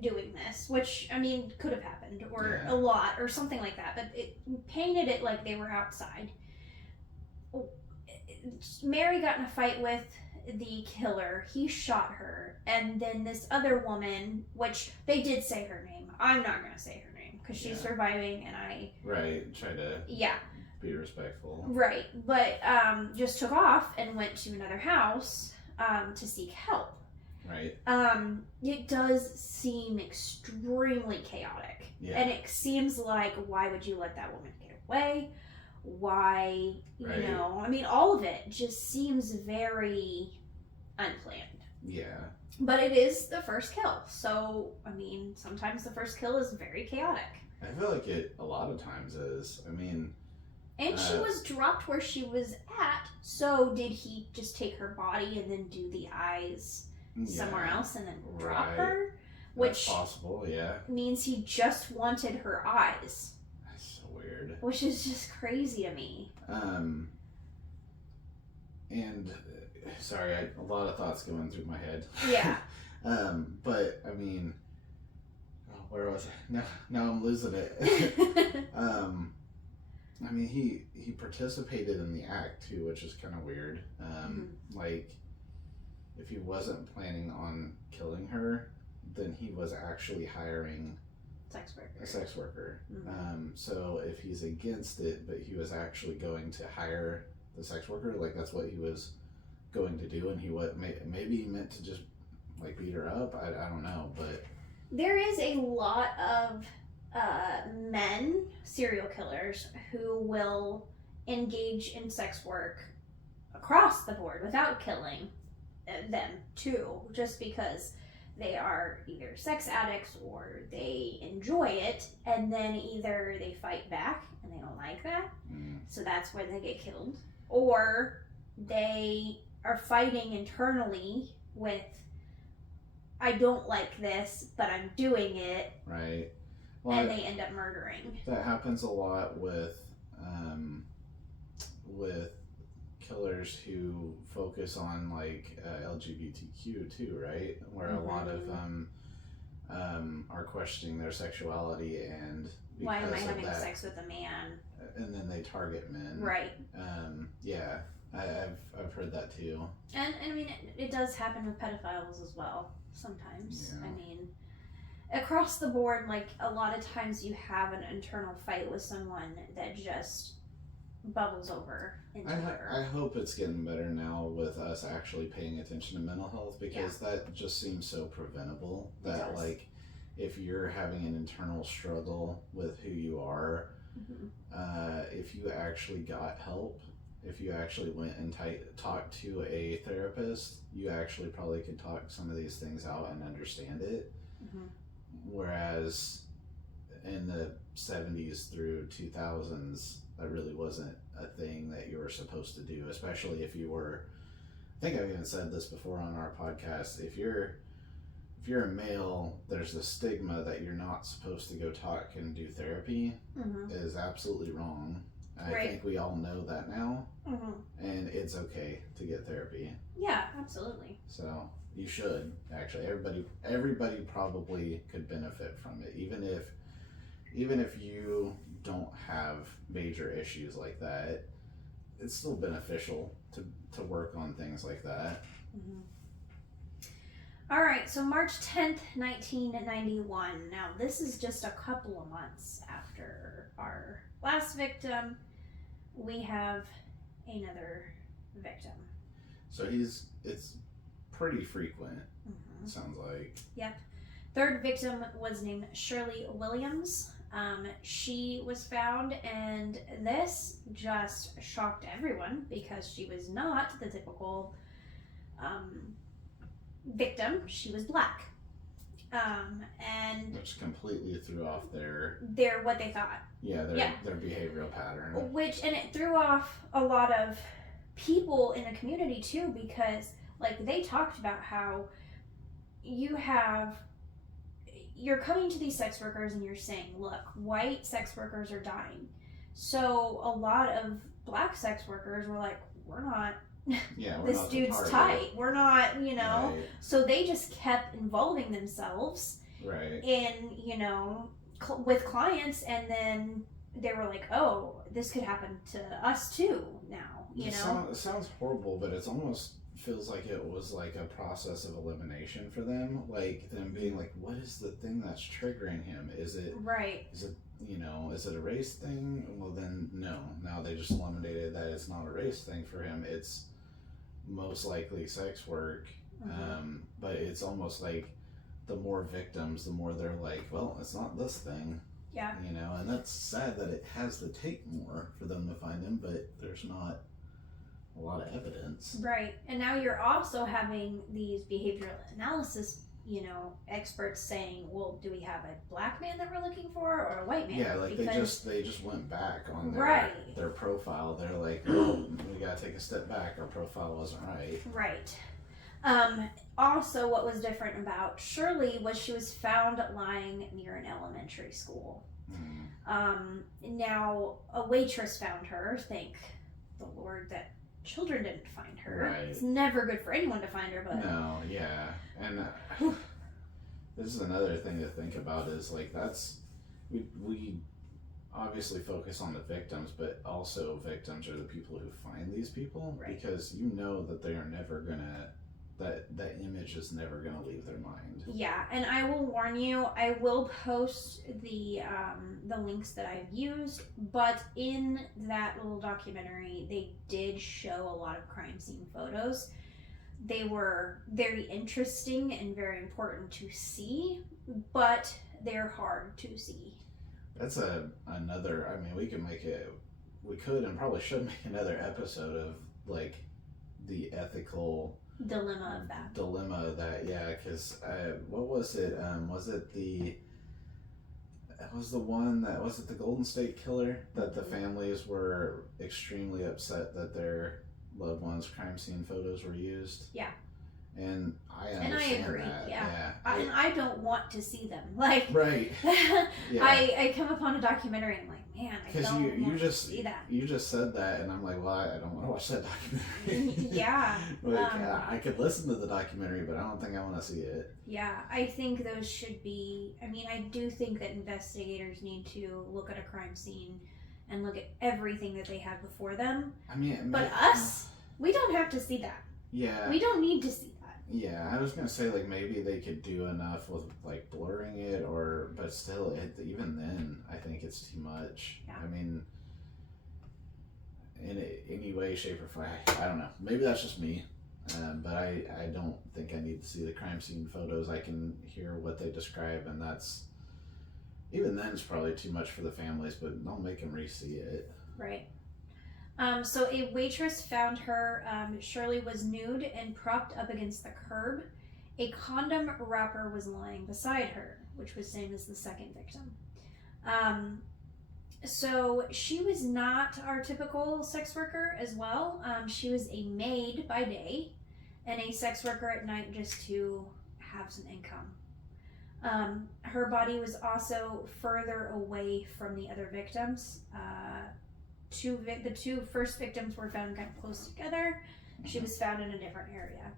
doing this, which, I mean, could have happened, or a lot, or something like that, but it painted it like they were outside. Mary got in a fight with the killer. He shot her, and then this other woman, which they did say her name, I'm not gonna say her name because she's surviving, and I try to be respectful, right, but just took off and went to another house to seek help. Right. It does seem extremely chaotic, and it seems like, why would you let that woman get away? Why, you know, I mean, all of it just seems very unplanned. Yeah. But it is the first kill, so, I mean, sometimes the first kill is very chaotic. I feel like it a lot of times is. I mean... And she was dropped where she was at, so did he just take her body and then do the eyes somewhere else and then drop her? Which that's possible, means he just wanted her eyes. That's so weird. Which is just crazy to me. And sorry, a lot of thoughts going through my head. Yeah. But I mean, where was I? Now I'm losing it. I mean, he participated in the act too, which is kind of weird. Like, if he wasn't planning on killing her, then he was actually hiring a sex worker. So if he's against it, but he was actually going to hire the sex worker, like that's what he was going to do, and maybe he meant to just like beat her up. I don't know, but there is a lot of men, serial killers, who will engage in sex work across the board without killing them too, just because they are either sex addicts or they enjoy it, and then either they fight back and they don't like that, so that's when they get killed, or they are fighting internally with, I don't like this, but I'm doing it. Right. Well, and they end up murdering. That happens a lot with killers who focus on like LGBTQ too, right? Where a lot of are questioning their sexuality and Why am I because of having that, sex with a man? and then they target men. Right. Yeah, I've heard that too. And I mean, it does happen with pedophiles as well sometimes. Yeah. I mean, across the board, like a lot of times you have an internal fight with someone that just bubbles over into murder. I hope it's getting better now with us actually paying attention to mental health, because that just seems so preventable. That like, if you're having an internal struggle with who you are, if you actually got help, if you actually went and talked to a therapist, you actually probably could talk some of these things out and understand it. Whereas in the 70s through 2000s, that really wasn't a thing that you were supposed to do, especially if you were, I think I've even said this before on our podcast, if you're a male, there's the stigma that you're not supposed to go talk and do therapy is absolutely wrong. I think we all know that now, and it's okay to get therapy. Yeah, absolutely. So you should actually. Everybody probably could benefit from it, even if you don't have major issues like that. It's still beneficial to work on things like that. All right, so March 10th, 1991. Now, this is just a couple of months after our last victim. We have another victim. So it's pretty frequent, sounds like. Yep. Third victim was named Shirley Williams. She was found, and this just shocked everyone because she was not the typical victim. She was black. And which completely threw off their what they thought. Yeah, their behavioral pattern. And it threw off a lot of people in the community too, because like they talked about how you're coming to these sex workers and you're saying, look, white sex workers are dying. So a lot of black sex workers were like, we're not, this not dude's tight. We're not, Right. So they just kept involving themselves in, with clients, and then they were like, oh, this could happen to us too now, It sounds horrible, but it almost feels like it was like a process of elimination for them, like them being like, what is the thing that's triggering him? Is it is it a race thing? Well then no, now they just eliminated that. It's not a race thing for him, it's most likely sex work. But it's almost like the more victims, the more they're like, well, it's not this thing. Yeah. And that's sad that it has to take more for them to find him, but there's not a lot of evidence. Right. And now you're also having these behavioral analysis, experts saying, well, do we have a black man that we're looking for or a white man? Yeah, like they just went back on their profile. They're like, oh, we gotta take a step back. Our profile wasn't right. Right. Also, what was different about Shirley was she was found lying near an elementary school. Now, a waitress found her. Thank the Lord that children didn't find her. Right. It's never good for anyone to find her, but... No, yeah. And this is another thing to think about is, like, we obviously focus on the victims, but also victims are the people who find these people. Right. Because that they are never gonna... That image is never going to leave their mind. Yeah, and I will warn you, I will post the links that I've used, but in that little documentary, they did show a lot of crime scene photos. They were very interesting and very important to see, but they're hard to see. That's another, I mean, we could and probably should make another episode of, like, the ethical... dilemma of that. Because what was it? Was it the one that was it the Golden State Killer that the families were extremely upset that their loved ones' crime scene photos were used? Yeah. And I And understand I agree, that. yeah. And I don't want to see them. Like, right. Yeah. I come upon a documentary and I'm like, man, I don't want to see that. You just said that, and I'm like, well, I don't want to watch that documentary. Yeah. Like, I could listen to the documentary, but I don't think I want to see it. Yeah, I think those should be. I mean, I do think that investigators need to look at a crime scene and look at everything that they have before them. I mean, but us, we don't have to see that. Yeah. We don't need to see that. Yeah, I was gonna say like maybe they could do enough with like blurring it, but still, even then, I think it's too much. Yeah. I mean, in any way, shape, or form, I don't know. Maybe that's just me, but I don't think I need to see the crime scene photos. I can hear what they describe, and that's even then it's probably too much for the families. But don't make them re-see it. Right. So a waitress found her. Shirley was nude and propped up against the curb. A condom wrapper was lying beside her, which was same as the second victim. So she was not our typical sex worker as well. She was a maid by day and a sex worker at night just to have some income. Her body was also further away from the other victims. The two first victims were found kind of close together. She was found in a different area.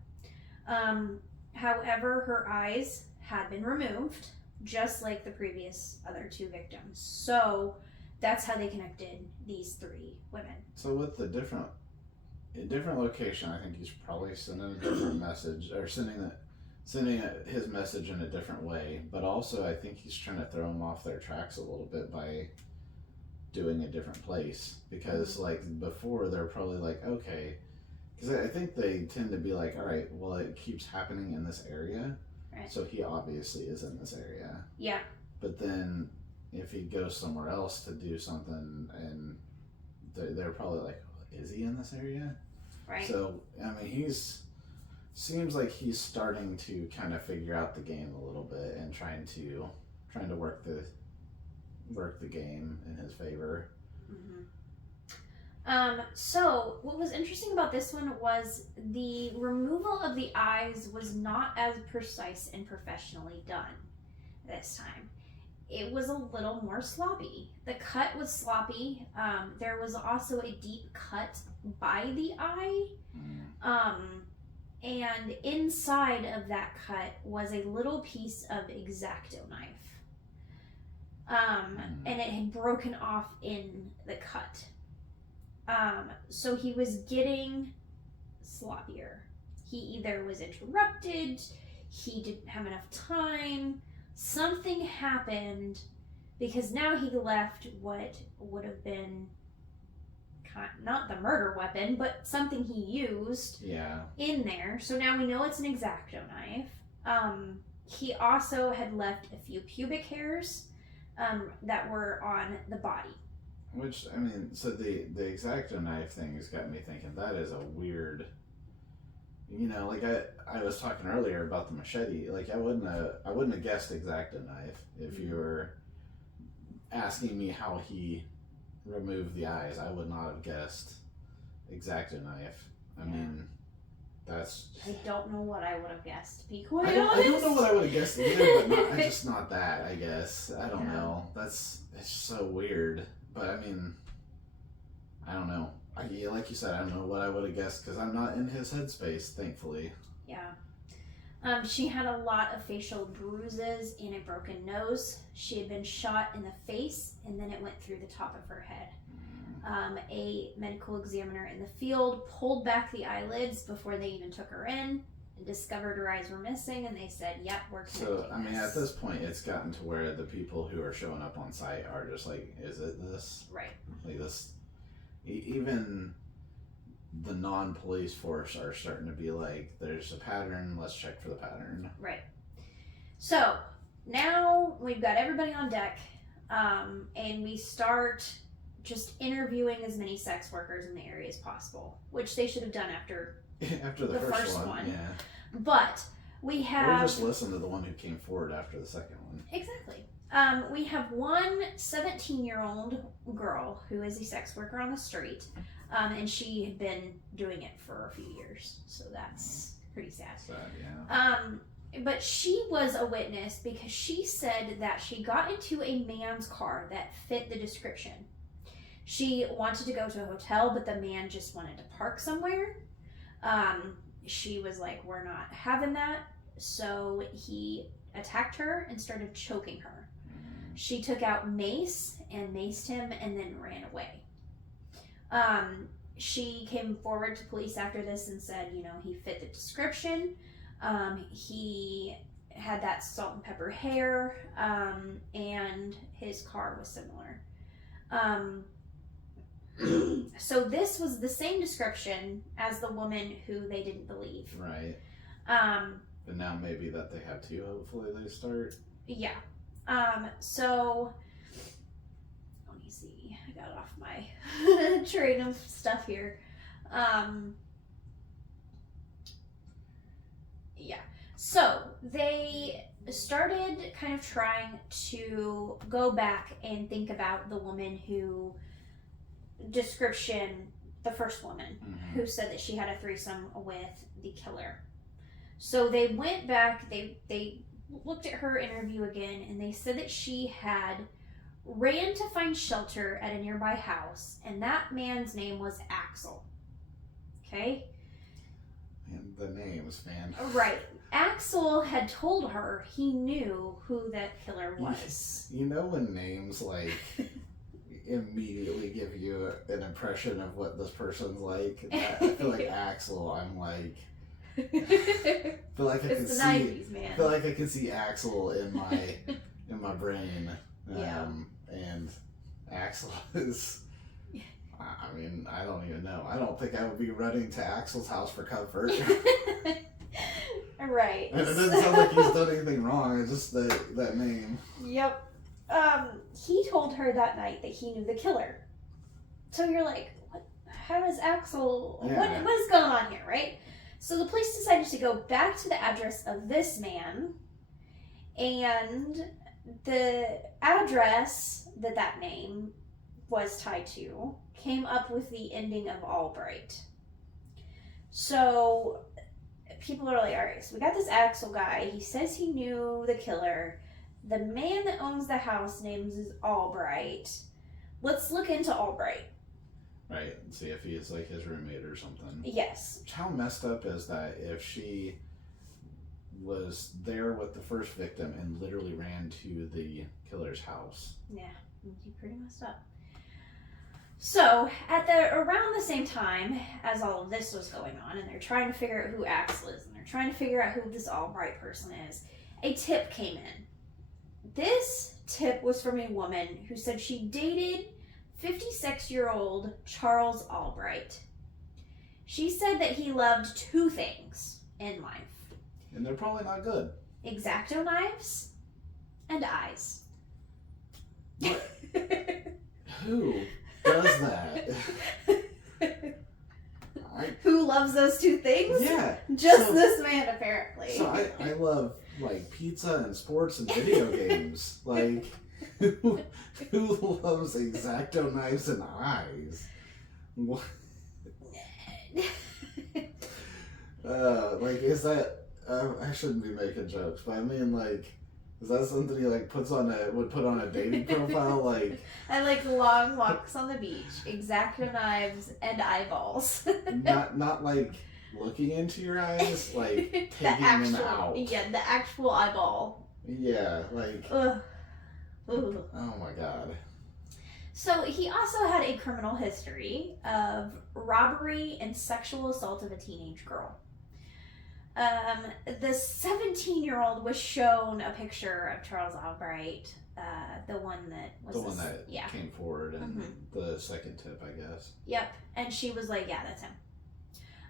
However, her eyes had been removed, just like the previous other two victims. So that's how they connected these three women. So with the different location, I think he's probably sending a different message, or sending his message in a different way. But also, I think he's trying to throw them off their tracks a little bit by doing a different place, because like before they're probably like, okay, because I think they tend to be like, all right, well, it keeps happening in this area, right, so he obviously is in this area. Yeah. But then if he goes somewhere else to do something, and they're probably like, is he in this area? Right. So I mean, seems like he's starting to kind of figure out the game a little bit and trying to work the game in his favor. So what was interesting about this one was the removal of the eyes was not as precise and professionally done this time. It was a little more sloppy. The cut was sloppy. There was also a deep cut by the eye. And inside of that cut was a little piece of X-Acto knife. And it had broken off in the cut. So he was getting sloppier. He either was interrupted, he didn't have enough time, something happened, because now he left what would have been not the murder weapon, but something he used in there. So now we know it's an X-Acto knife. He also had left a few pubic hairs that were on the body. Which, I mean, so the X-Acto knife thing has got me thinking, that is a weird, like I was talking earlier about the machete. Like I wouldn't have guessed X-Acto knife if you were asking me how he removed the eyes. I would not have guessed X-Acto knife. I mean, that's. I don't know what I would have guessed, to be quite honest. I don't know what I would have guessed either, but just not that, I guess. I don't know. It's so weird. But I mean, I don't know. Like you said, I don't know what I would have guessed because I'm not in his headspace, thankfully. Yeah. She had a lot of facial bruises and a broken nose. She had been shot in the face and then it went through the top of her head. A medical examiner in the field pulled back the eyelids before they even took her in and discovered her eyes were missing, and they said, yep, we're connecting. So, I mean, at this point, it's gotten to where the people who are showing up on site are just like, is it this? Right. Like this, even the non-police force are starting to be like, there's a pattern, let's check for the pattern. Right. So, now we've got everybody on deck, and we start just interviewing as many sex workers in the area as possible, which they should have done after the first one. Yeah. But we have... Or just listen to the one who came forward after the second one. Exactly. We have one 17-year-old girl who is a sex worker on the street, and she had been doing it for a few years. So that's pretty sad. Sad, yeah. But she was a witness because she said that she got into a man's car that fit the description. She wanted to go to a hotel, but the man just wanted to park somewhere. She was like, we're not having that. So he attacked her and started choking her. She took out mace and maced him and then ran away. She came forward to police after this and said, you know, he fit the description. He had that salt and pepper hair, and his car was similar. So this was the same description as the woman who they didn't believe. Right. But now maybe that they have two, hopefully they start. Yeah. So let me see. I got off my train of stuff here. Yeah. So they started kind of trying to go back and think about the woman who description, the first woman who said that she had a threesome with the killer. So they went back, they looked at her interview again, and they said that she had ran to find shelter at a nearby house, and that man's name was Axel. Okay? And the names, man. Right. Axel had told her he knew who that killer was. You know when names, like, immediately give you an impression of what this person's like? I feel like Axel, I'm like... I feel like I can It's the see 90s, man. I feel like I can see Axel in my brain. Yeah. And Axel is, I mean, I don't even know. I don't think I would be running to Axel's house for comfort. Right. And it doesn't sound like he's done anything wrong. It's just that name. Yep. He told her that night that he knew the killer. So you're like, what? How does Axel? Yeah. What is going on here, right? So the police decided to go back to the address of this man, and the address that name was tied to came up with the ending of Albright. So people are like, all right, so we got this Axel guy. He says he knew the killer. The man that owns the house names is Albright. Let's look into Albright. Right, and see if he is like his roommate or something. Yes. How messed up is that if she was there with the first victim and literally ran to the killer's house? Yeah, you pretty messed up. So, around the same time as all of this was going on, and they're trying to figure out who Axel is, and they're trying to figure out who this Albright person is, a tip came in. This tip was from a woman who said she dated 56-year-old Charles Albright. She said that he loved two things in life. And they're probably not good. X-Acto knives and eyes. What? Who does that? Who loves those two things? Yeah. Just this man, apparently. So I love, like, pizza and sports and video games. Like, who loves X-Acto knives and eyes? What? Like, is that... I shouldn't be making jokes, but I mean, like, is that something he, like, would put on a dating profile? Like... I like long walks on the beach, X-Acto knives, and eyeballs. not like looking into your eyes, like taking them out. Yeah, the actual eyeball. Yeah, like... Ugh. Ugh. Oh my god. So he also had a criminal history of robbery and sexual assault of a teenage girl. The 17-year-old was shown a picture of Charles Albright, the one that came forward, and the second tip, I guess. Yep, and she was like, yeah, that's him.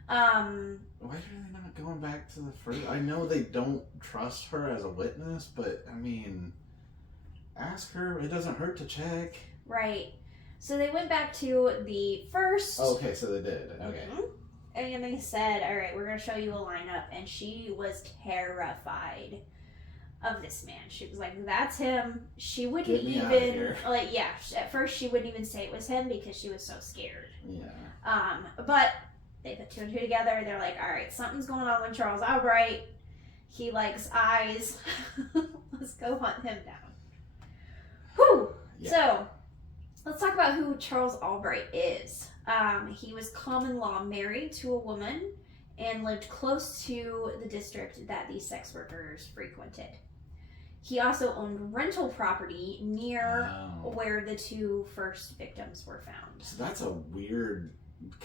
Why are they not going back to the first? I know they don't trust her as a witness, but I mean, ask her. It doesn't hurt to check. Right. So they went back to the first. Oh, okay, so they did. Okay. Mm-hmm. And they said, all right, we're going to show you a lineup. And she was terrified of this man. She was like, that's him. She wouldn't Get me even, out of here. like, yeah, at first she wouldn't even say it was him because she was so scared. Yeah. But They put 2 and 2 together. They're like, all right, something's going on with Charles Albright. He likes eyes. Let's go hunt him down. Whew. Yeah. So, let's talk about who Charles Albright is. He was common law married to a woman and lived close to the district that these sex workers frequented. He also owned rental property near where the 2 first victims were found. So that's a weird,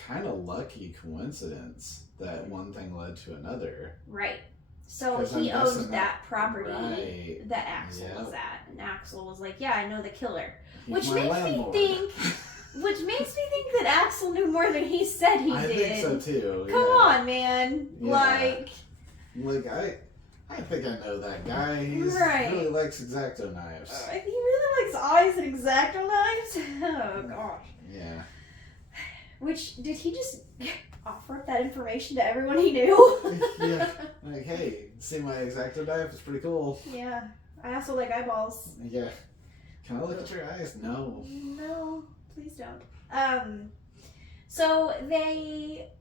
kind of lucky coincidence that one thing led to another. Right. So 'Cause he I'm owned guessing that property right. that Axel Yep. was at. And Axel was like, yeah, I know the killer. He's Which my makes landlord. me think that Axel knew more than he said he I did. think so too. Come yeah. on, man. Yeah. Like I think I know that guy. He Right. really likes X-Acto knives. he really likes eyes and X-Acto knives. Oh gosh. Yeah. Which did he just offer up that information to everyone he knew? Yeah. Like, hey, see my X-Acto knife? It's pretty cool. Yeah. I also like eyeballs. Yeah. Can I look at your eyes? No. No, please don't. So they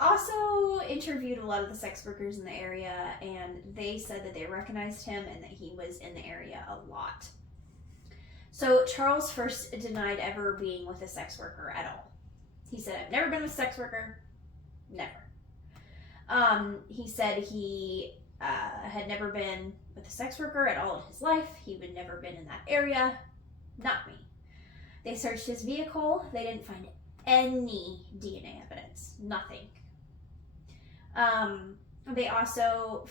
also interviewed a lot of the sex workers in the area, and they said that they recognized him and that he was in the area a lot. So Charles first denied ever being with a sex worker at all. He said, I've never been with a sex worker. Never. He said he had never been with a sex worker at all in his life. He would never been in that area. Not me. They searched his vehicle. They didn't find any DNA evidence. Nothing. They also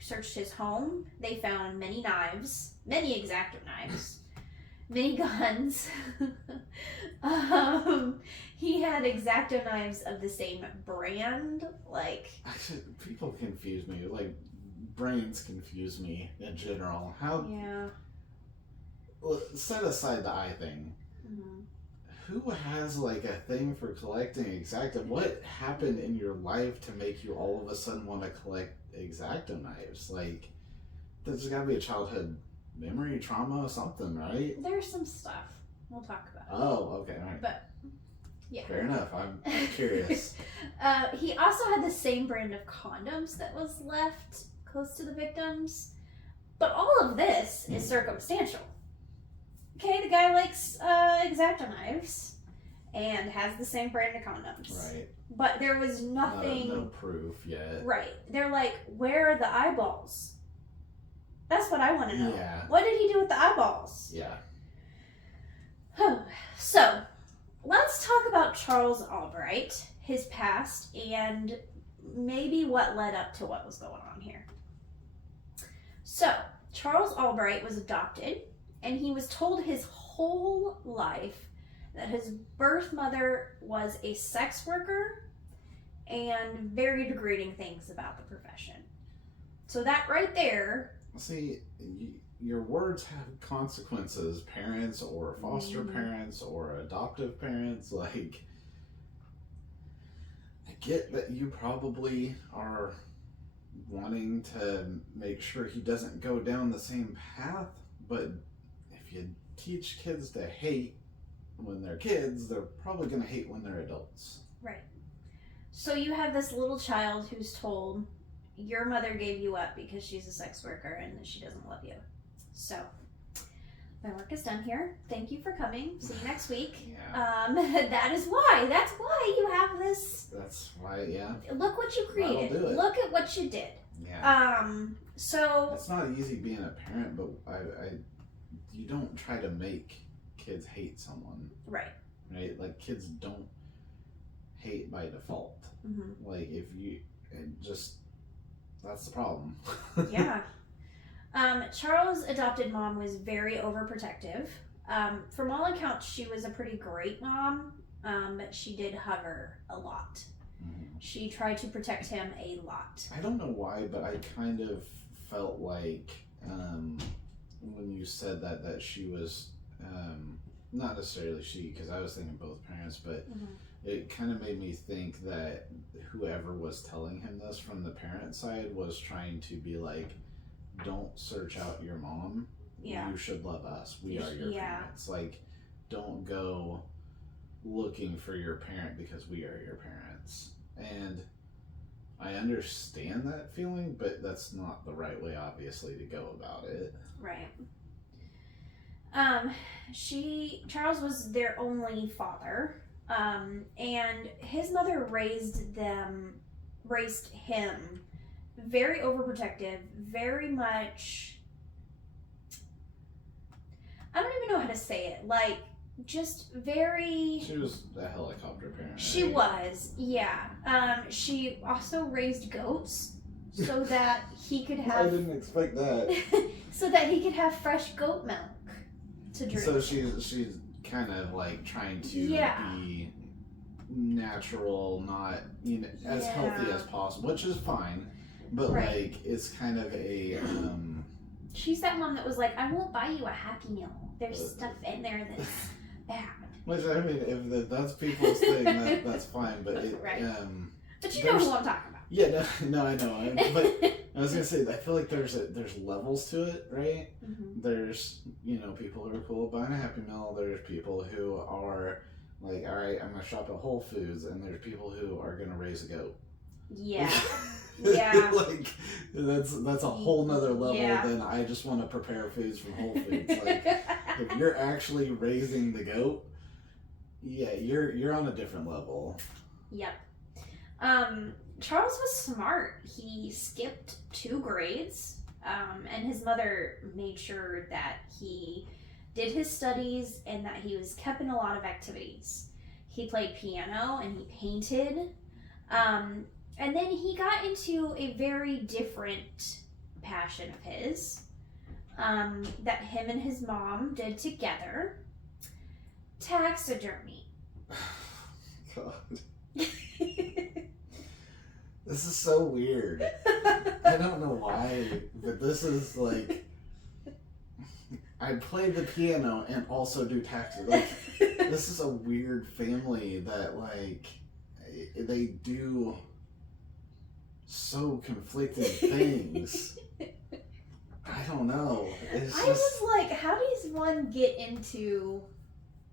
searched his home. They found many knives, many X-Acto knives, many guns. He had X-Acto knives of the same brand. Actually, people confuse me. Like, brains confuse me in general. How? Yeah. Well, set aside the eye thing. Mm-hmm. Who has like a thing for collecting X-Acto? What happened in your life to make you all of a sudden want to collect X-Acto knives? Like, there's got to be a childhood memory, trauma, something, right? There's some stuff. We'll talk about it. Oh, okay, all right. But, yeah. Fair enough. I'm curious. He also had the same brand of condoms that was left close to the victims. But all of this is circumstantial. Okay, the guy likes X-Acto knives and has the same brand of condoms. Right. But there was nothing. No proof yet. Right. They're like, where are the eyeballs? That's what I want to know. Yeah. What did he do with the eyeballs? Yeah. So, let's talk about Charles Albright, his past, and maybe what led up to what was going on here. So, Charles Albright was adopted, and he was told his whole life that his birth mother was a sex worker and very degrading things about the profession. So that right there... See, your words have consequences. Parents or foster parents or adoptive parents, like... I get that you probably are wanting to make sure he doesn't go down the same path, but if you teach kids to hate when they're kids, they're probably going to hate when they're adults. Right. So you have this little child who's told, your mother gave you up because she's a sex worker and that she doesn't love you. So, my work is done here. Thank you for coming. See you next week. Yeah. That is why. That's why you have this. That's why, yeah. Look what you created. That'll do it. Look at what you did. Yeah. So... It's not easy being a parent, but you don't try to make kids hate someone. Right. Right? Like, kids don't hate by default. Mm-hmm. Like, if you... That's the problem. Yeah. Charles' adopted mom was very overprotective. From all accounts, she was a pretty great mom. She did hover a lot. Mm-hmm. She tried to protect him a lot. I don't know why, but I kind of felt like when you said that she was, not necessarily she, because I was thinking both parents, but it kind of made me think that whoever was telling him this from the parent side was trying to be like, don't search out your mom. Yeah. You should love us. We are your parents. Like, don't go looking for your parent because we are your parents. And I understand that feeling, but that's not the right way, obviously, to go about it. Right. Charles was their only father, and his mother raised him very overprotective, very much, I don't even know how to say it, like, just very... She was a helicopter parent. She was, yeah. She also raised goats so that he could have... I didn't expect that. so that he could have fresh goat milk to drink. So she's kind of like trying to be natural, not as healthy as possible, which is fine. But like it's kind of a. She's that mom that was like, I won't buy you a Happy Meal. There's stuff in there that's bad. Which I mean, if that's people's thing, that's fine. But it, but you know who I'm talking about. Yeah, no, I know. But I was gonna say, I feel like there's levels to it, right? Mm-hmm. There's people who are cool buying a Happy Meal. There's people who are like, all right, I'm gonna shop at Whole Foods, and there's people who are gonna raise a goat. Yeah. Yeah. Like that's a whole nother level than I just want to prepare foods from Whole Foods. Like if you're actually raising the goat, yeah, you're on a different level. Yep. Charles was smart. He skipped 2 grades, and his mother made sure that he did his studies and that he was kept in a lot of activities. He played piano and he painted. And then he got into a very different passion of his that him and his mom did together. Taxidermy. God. This is so weird. I don't know why, but this is like... I play the piano and also do taxes. Like, this is a weird family that, like, they do so conflicting things. I don't know. I was like, how does one get into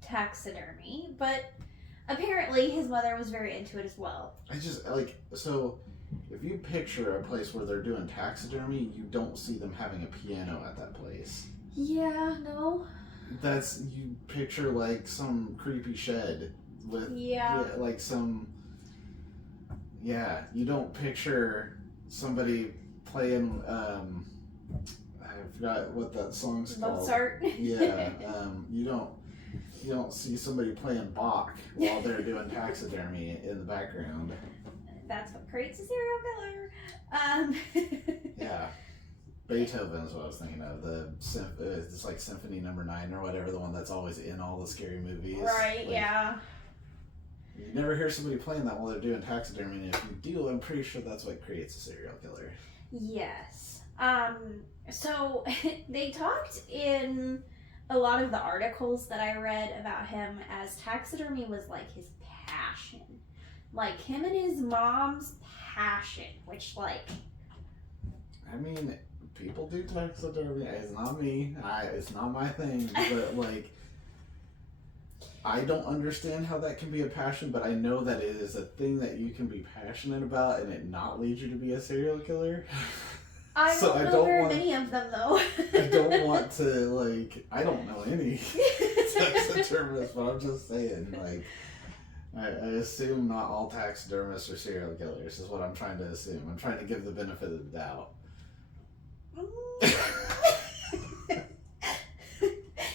taxidermy? But apparently his mother was very into it as well. I just, like, so if you picture a place where they're doing taxidermy, you don't see them having a piano at that place. Yeah, no. You picture like some creepy shed with like some you don't picture somebody playing I forgot what that song's called. Mozart. Yeah. You don't see somebody playing Bach while they're doing taxidermy in the background. That's what creates a serial killer. Yeah. Beethoven is what I was thinking of. It's like Symphony No. 9 or whatever, the one that's always in all the scary movies. Right, like, yeah. You never hear somebody playing that while they're doing taxidermy, and if you do, I'm pretty sure that's what creates a serial killer. Yes. So they talked in a lot of the articles that I read about him as taxidermy was like his passion. Like him and his mom's passion, which like... I mean... People do taxidermy. It's not me. It's not my thing. But like, I don't understand how that can be a passion. But I know that it is a thing that you can be passionate about, and it not lead you to be a serial killer. I don't know very many of them though. I don't want to like. I don't know any taxidermists, but I'm just saying like. I assume not all taxidermists are serial killers. Is what I'm trying to assume. I'm trying to give the benefit of the doubt.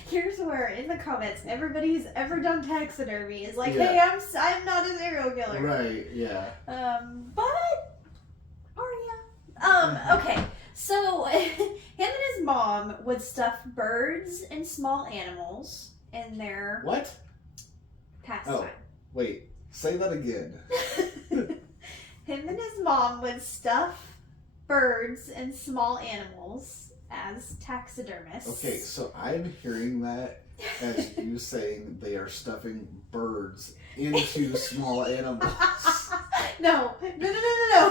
Here's where in the comments everybody who's ever done taxidermy is like, hey, I'm not a serial killer. Right, yeah. But are ya? Okay. So him and his mom would stuff birds and small animals in their pastime. Oh, wait. Say that again. Him and his mom would stuff birds and small animals as taxidermists. Okay, so I'm hearing that as you saying they are stuffing birds into small animals. No.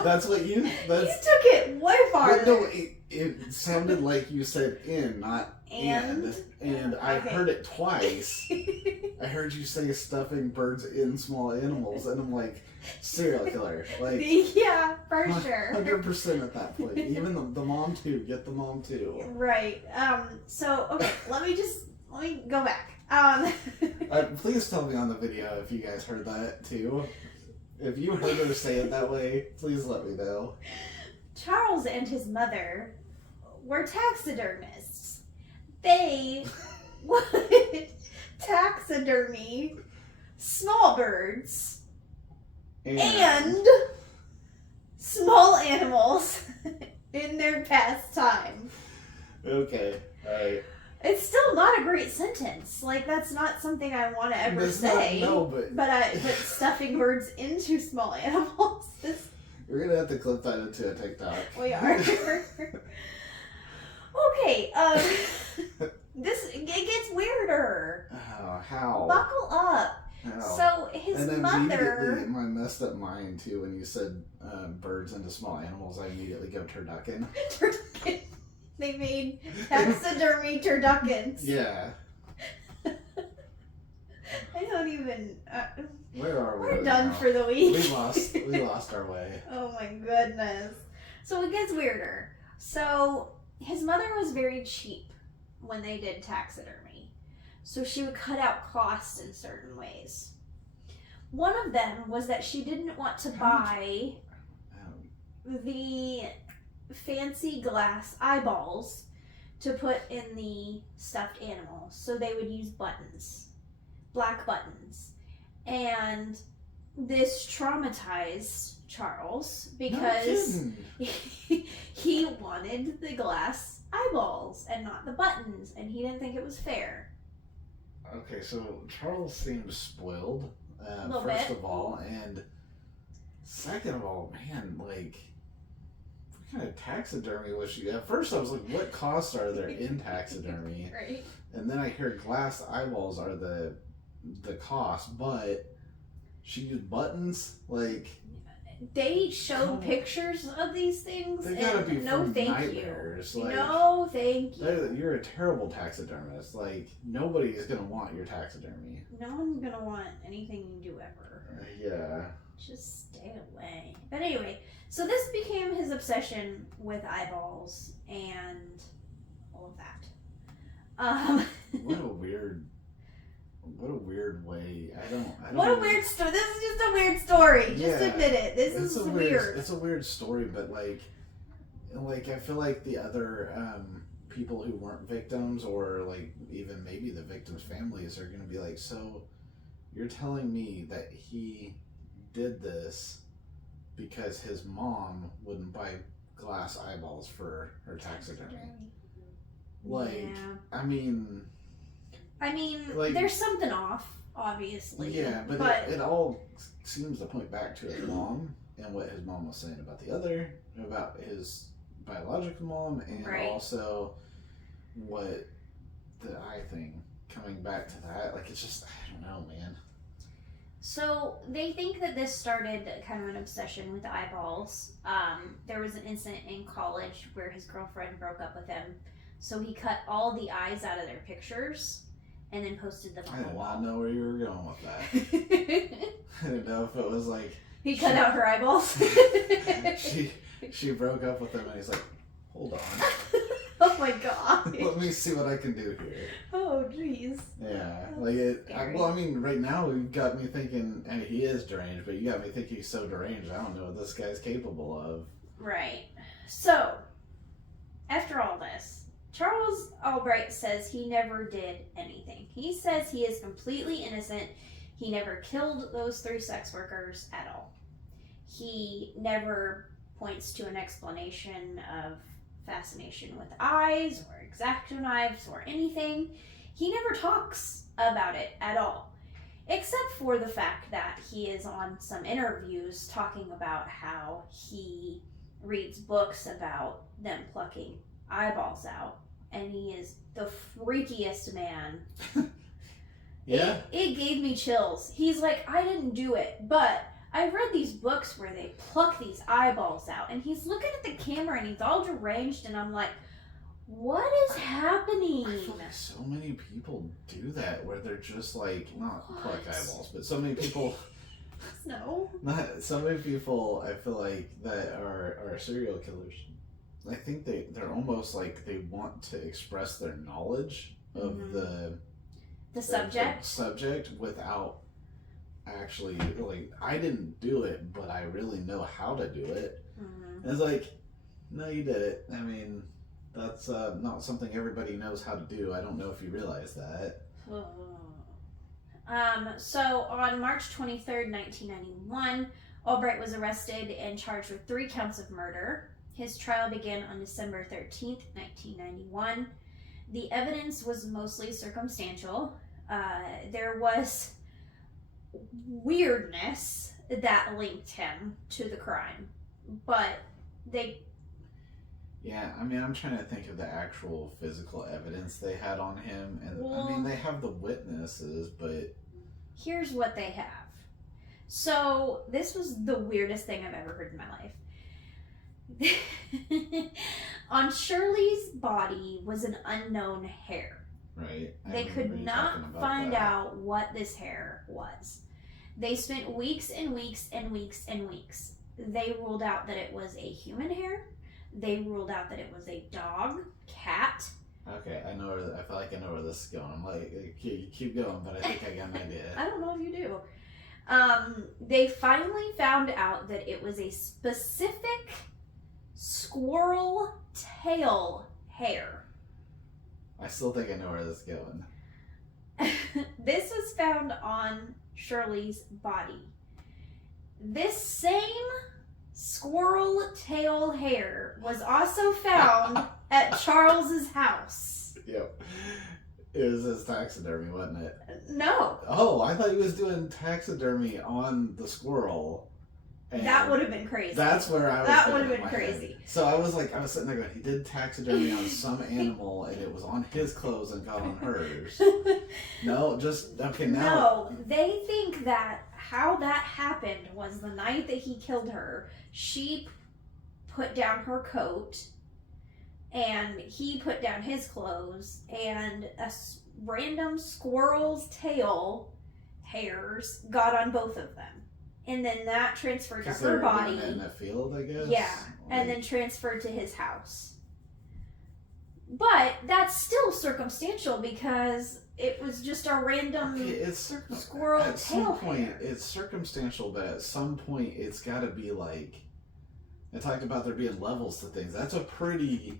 That's what you. You That's. took it way farther. But no, it sounded like you said in, not and I Okay. heard it twice. I heard you say stuffing birds in small animals, and I'm like, serial killer. Like, Yeah, for sure. 100% at that point. Even the mom too. Get the mom too. Right. So okay, let me go back. Please tell me on the video if you guys heard that too. If you heard her say it that way, please let me know. Charles and his mother were taxidermists. They would taxidermy small birds and small animals in their pastime. Okay, alright. It's still not a great sentence. Like, that's not something I want to ever say. But stuffing birds into small animals is... We're gonna have to clip that into a TikTok. We are. Okay, it gets weirder. Oh, how? Buckle up. How? So his and mother... immediately, my messed up mind too, when you said birds into small animals, I immediately go turducken. Turducken. They made taxidermy turduckens. Yeah. I don't even... Where are we? We're done now? for the week. We lost our way. Oh my goodness. So it gets weirder. So his mother was very cheap when they did taxidermy. So she would cut out costs in certain ways. One of them was that she didn't want to buy the fancy glass eyeballs to put in the stuffed animal. So they would use buttons, black buttons. And this traumatized Charles because he wanted the glass eyeballs and not the buttons, and he didn't think it was fair. Okay, so Charles seems spoiled, Little first bit. of all, and second of all, man, like, what kind of taxidermy was she? At first I was like, what costs are there in taxidermy? Right. And then I hear glass eyeballs are the cost, but she used buttons, like... They showed pictures of these things. They gotta and be no from thank nightmares. you. Like, No thank you. you're a terrible taxidermist. Like, nobody is gonna want your taxidermy. No one's gonna want anything you do ever. Yeah. Just stay away. But anyway, so this became his obsession with eyeballs and all of that. What a weird way. I don't What a weird story. This is just a weird story. Just Yeah, admit it. This is weird. It's a weird story, but like I feel like the other people who weren't victims, or like even maybe the victims' families, are gonna be like, so you're telling me that he did this because his mom wouldn't buy glass eyeballs for her taxidermy? Like, Yeah. I mean, like, there's something off, obviously. yeah, but it all seems to point back to his mom and what his mom was saying about about his biological mom, and Right. also what the eye thing, coming back to that. Like, it's just, I don't know, man. So they think that this started kind of an obsession with the eyeballs. There was an incident in college where his girlfriend broke up with him, so he cut all the eyes out of their pictures and then posted them I on the did wall. not know where you were going with that. I didn't know if it was like He cut out her eyeballs. she broke up with him, and he's like, hold on, Oh my god. let me see what I can do here. Oh jeez. Yeah, That's like scary. well, I mean, right now you've got me thinking, and he is deranged, but you got me thinking he's so deranged, I don't know what this guy's capable of. Right. So, after all this, Charles Albright says he never did anything. He says he is completely innocent. He never killed those 3 sex workers at all. He never points to an explanation of fascination with eyes or X-Acto knives or anything. He never talks about it at all, except for the fact that he is on some interviews talking about how he reads books about them plucking eyeballs out, and he is the freakiest man Yeah. It gave me chills. He's like, I didn't do it, but I've read these books where they pluck these eyeballs out, and he's looking at the camera and he's all deranged, and I'm like, what is happening? I feel like so many people do that where they're just like, not What? pluck eyeballs, but so many people, No. so many people I feel like that are serial killers. I think they're almost like they want to express their knowledge of Mhm. the subject. subject without actually, like, I didn't do it, but I really know how to do it. Mhm. And it's like, no, you did it. I mean, that's not something everybody knows how to do. I don't know if you realize that. So on March 23rd, 1991, Albright was arrested and charged with 3 counts of murder. His trial began on December 13th, 1991. The evidence was mostly circumstantial. There was weirdness that linked him to the crime, but they... Yeah, I mean, I'm trying to think of the actual physical evidence they had on him, and I mean, Well, they have the witnesses, but here's what they have. So, this was the weirdest thing I've ever heard in my life. On Shirley's body was an unknown hair. right? I They remember could you not talking about find that. out what this hair was. They spent weeks and weeks and weeks and weeks. They ruled out that it was a human hair. They ruled out that it was a dog, cat. Okay, I know I feel like I know where this is going. I'm like, keep going, but I think I got an idea. I don't know if you do. They finally found out that it was a specific squirrel tail hair. I still think I know where this is going. This was found on Shirley's body. This same squirrel tail hair was also found at Charles's house. Yep. It was his taxidermy, wasn't it? No, Oh, I thought he was doing taxidermy on the squirrel. And that would have been crazy. That's where I was. That going would have in been my head. crazy. So I was sitting there going, he did taxidermy on some animal, and it was on his clothes and got on hers. No, just okay now. No, they think that how that happened was the night that he killed her, she put down her coat and he put down his clothes, and random squirrel's tail hairs got on both of them. And then that transferred to Because they her were body. doing it in the field, I guess. Yeah, and then transferred to his house. But that's still circumstantial because it was just a random Okay, it's squirrel at tail some point hair. it's circumstantial, but at some point it's got to be like. I talked about there being levels to things. That's a pretty.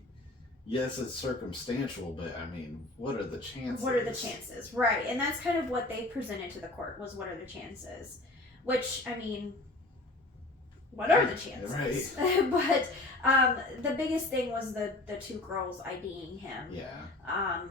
Yes, it's circumstantial, but I mean, what are the chances? What are the chances? Right, and that's kind of what they presented to the court was what are the chances? Which, I mean, what are the chances? Right. But the biggest thing was the 2 girls IDing him. Yeah.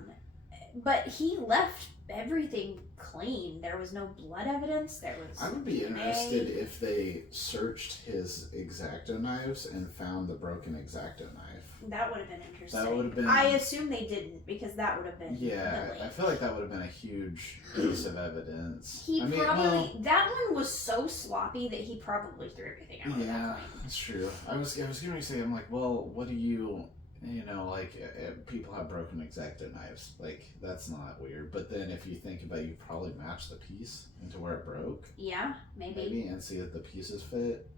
But he left everything clean. There was no blood evidence. There was. I would be interested if they searched his X-Acto knives and found the broken X-Acto knife. That would have been interesting. That would have been. I assume they didn't because that would have been. Yeah, the I link. feel like that would have been a huge piece of evidence. He I mean, probably well, that one was so sloppy that he probably threw everything out. at that yeah, point. that's true. I was going to say, I'm like, well, what do you know, like people have broken X-Acto knives, like that's not weird. But then if you think about it, you probably match the piece into where it broke, Yeah, maybe. and see that the pieces fit.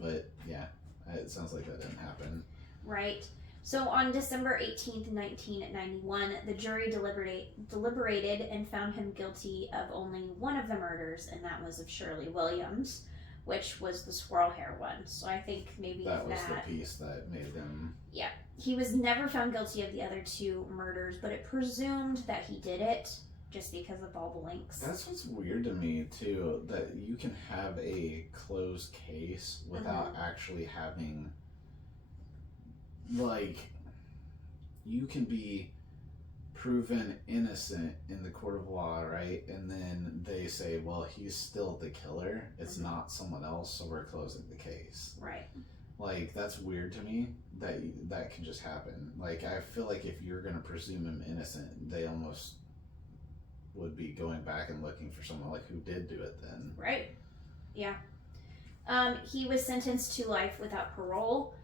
But yeah, it sounds like that didn't happen. Right. So on December 18th, 1991, the jury deliberated and found him guilty of only one of the murders, and that was of Shirley Williams, which was the squirrel hair one. So I think maybe That was the piece that made them. Yeah. He was never found guilty of the other 2 murders, but it presumed that he did it just because of all the links. That's what's weird to me too, that you can have a closed case without actually having, like, you can be proven innocent in the court of law, right? And then they say, well, he's still the killer. It's not someone else, so we're closing the case. Right. Like, that's weird to me that can just happen. Like, I feel like if you're going to presume him innocent, they almost would be going back and looking for someone like who did do it then. Right. Yeah. He was sentenced to life without parole.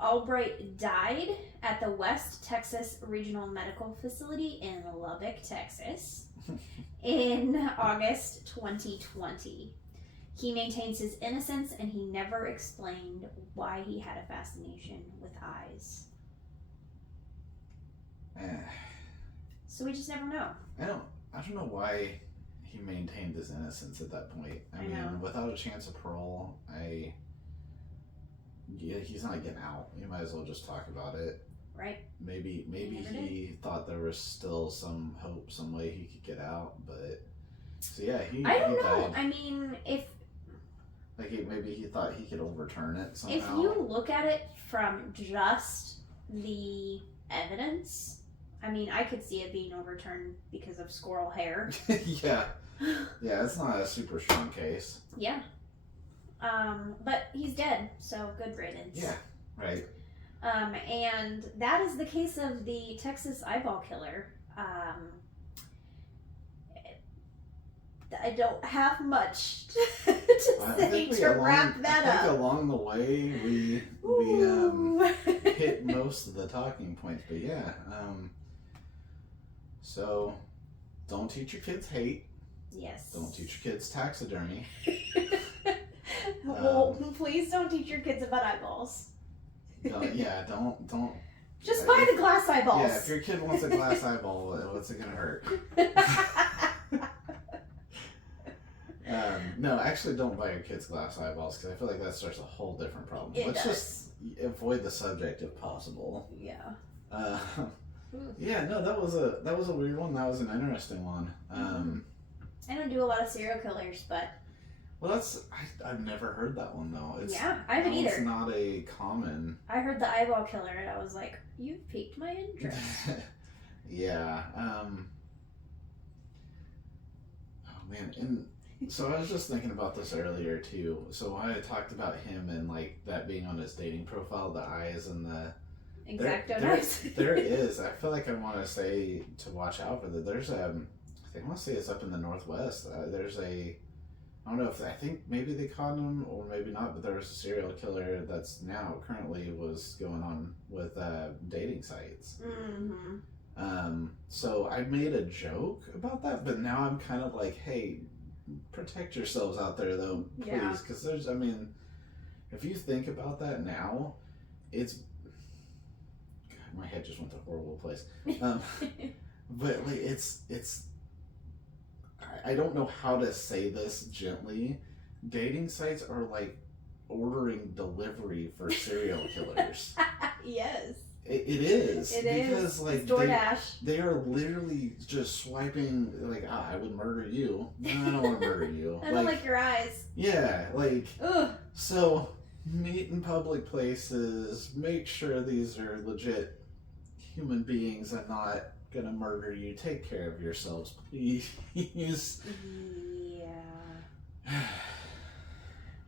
Albright died at the West Texas Regional Medical Facility in Lubbock, Texas, in August 2020. He maintains his innocence, and he never explained why he had a fascination with eyes. So we just never know. I don't know why he maintained his innocence at that point. I mean, know. without a chance of parole, he's not getting out. You might as well just talk about it. Right. Maybe he thought there was still some hope, some way he could get out, but so yeah, I don't he know. died. I mean, Maybe he thought he could overturn it somehow. if you look at it from just the evidence, I mean, I could see it being overturned because of squirrel hair. yeah, it's not a super strong case. Yeah. But he's dead, so good riddance. Yeah, right. And that is the case of the Texas eyeball killer. I don't have much to say to wrap that up. I think along the way we hit most of the talking points, but yeah. So don't teach your kids hate. Yes. Don't teach your kids taxidermy. Well, please don't teach your kids about eyeballs. Don't. Just buy the glass eyeballs. Yeah, if your kid wants a glass eyeball, what's it gonna hurt? No, actually, don't buy your kids glass eyeballs because I feel like that starts a whole different problem. Let's just avoid the subject if possible. Yeah. Yeah. No, that was a weird one. That was an interesting one. I don't do a lot of serial killers, but well, I've never heard that one though. yeah, I haven't either. It's not a common. I heard the eyeball killer, and I was like, "You've piqued my interest." Yeah. Oh man, and so I was just thinking about this earlier too. So I talked about him and like that being on his dating profile, the eyes and the Exacto knives. There is. I feel like I want to say to watch out for that. There's I think I want to say it's up in the Northwest. There's I don't know if I think maybe they caught him or maybe not, but there was a serial killer that's now currently was going on with dating sites. Mm-hmm. So I made a joke about that, but now I'm kind of like, hey, protect yourselves out there though, please, because there's, I mean, if you think about that now, it's, God, my head just went to a horrible place. But like, it's. I don't know how to say this gently. Dating sites are like ordering delivery for serial killers. Yes. It is. It because, is. like, it's DoorDash. They are literally just swiping, like, I would murder you. No, I don't want to murder you. I don't like your eyes. Yeah, like, Ugh. So, meet in public places, make sure these are legit human beings and not gonna murder you. Take care of yourselves, please. Yeah.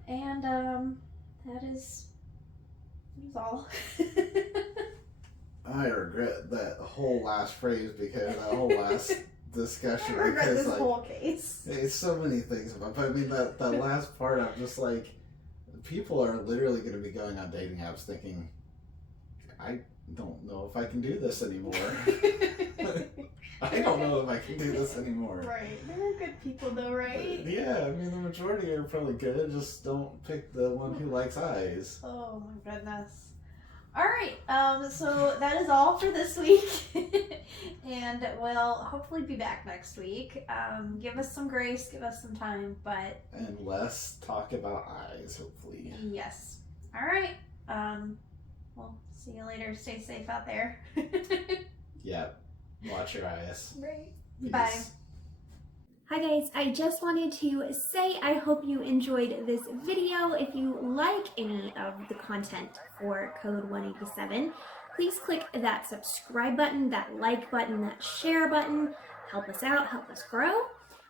And, that is all. I regret that whole last phrase because that whole last discussion. I regret because, this like, whole case. It's so many things about, but I mean that last part. I'm just like, people are literally going to be going on dating apps thinking, I don't know if I can do this anymore. I don't know if I can do this anymore. Right. They're good people though, right? Yeah, I mean the majority are probably good. Just don't pick the one who likes eyes. Oh my goodness. Alright, so that is all for this week. And we'll hopefully be back next week. Give us some grace, give us some time, but... And less talk about eyes, hopefully. Yes. Alright, we'll see you later. Stay safe out there. Yep. Watch your eyes. Right. Peace. Bye. Hi guys, I just wanted to say I hope you enjoyed this video. If you like any of the content for Code 187, please click that subscribe button, that like button, that share button. Help us out, help us grow.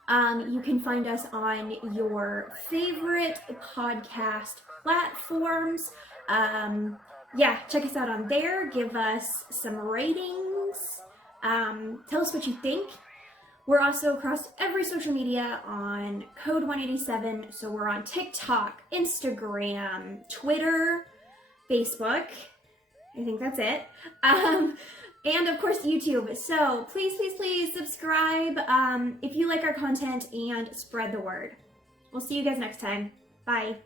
You can find us on your favorite podcast platforms. Yeah, check us out on there. Give us some ratings. Tell us what you think. We're also across every social media on Code 187. So we're on TikTok, Instagram, Twitter, Facebook. I think that's it. And of course YouTube. So please subscribe if you like our content and spread the word. We'll see you guys next time. Bye.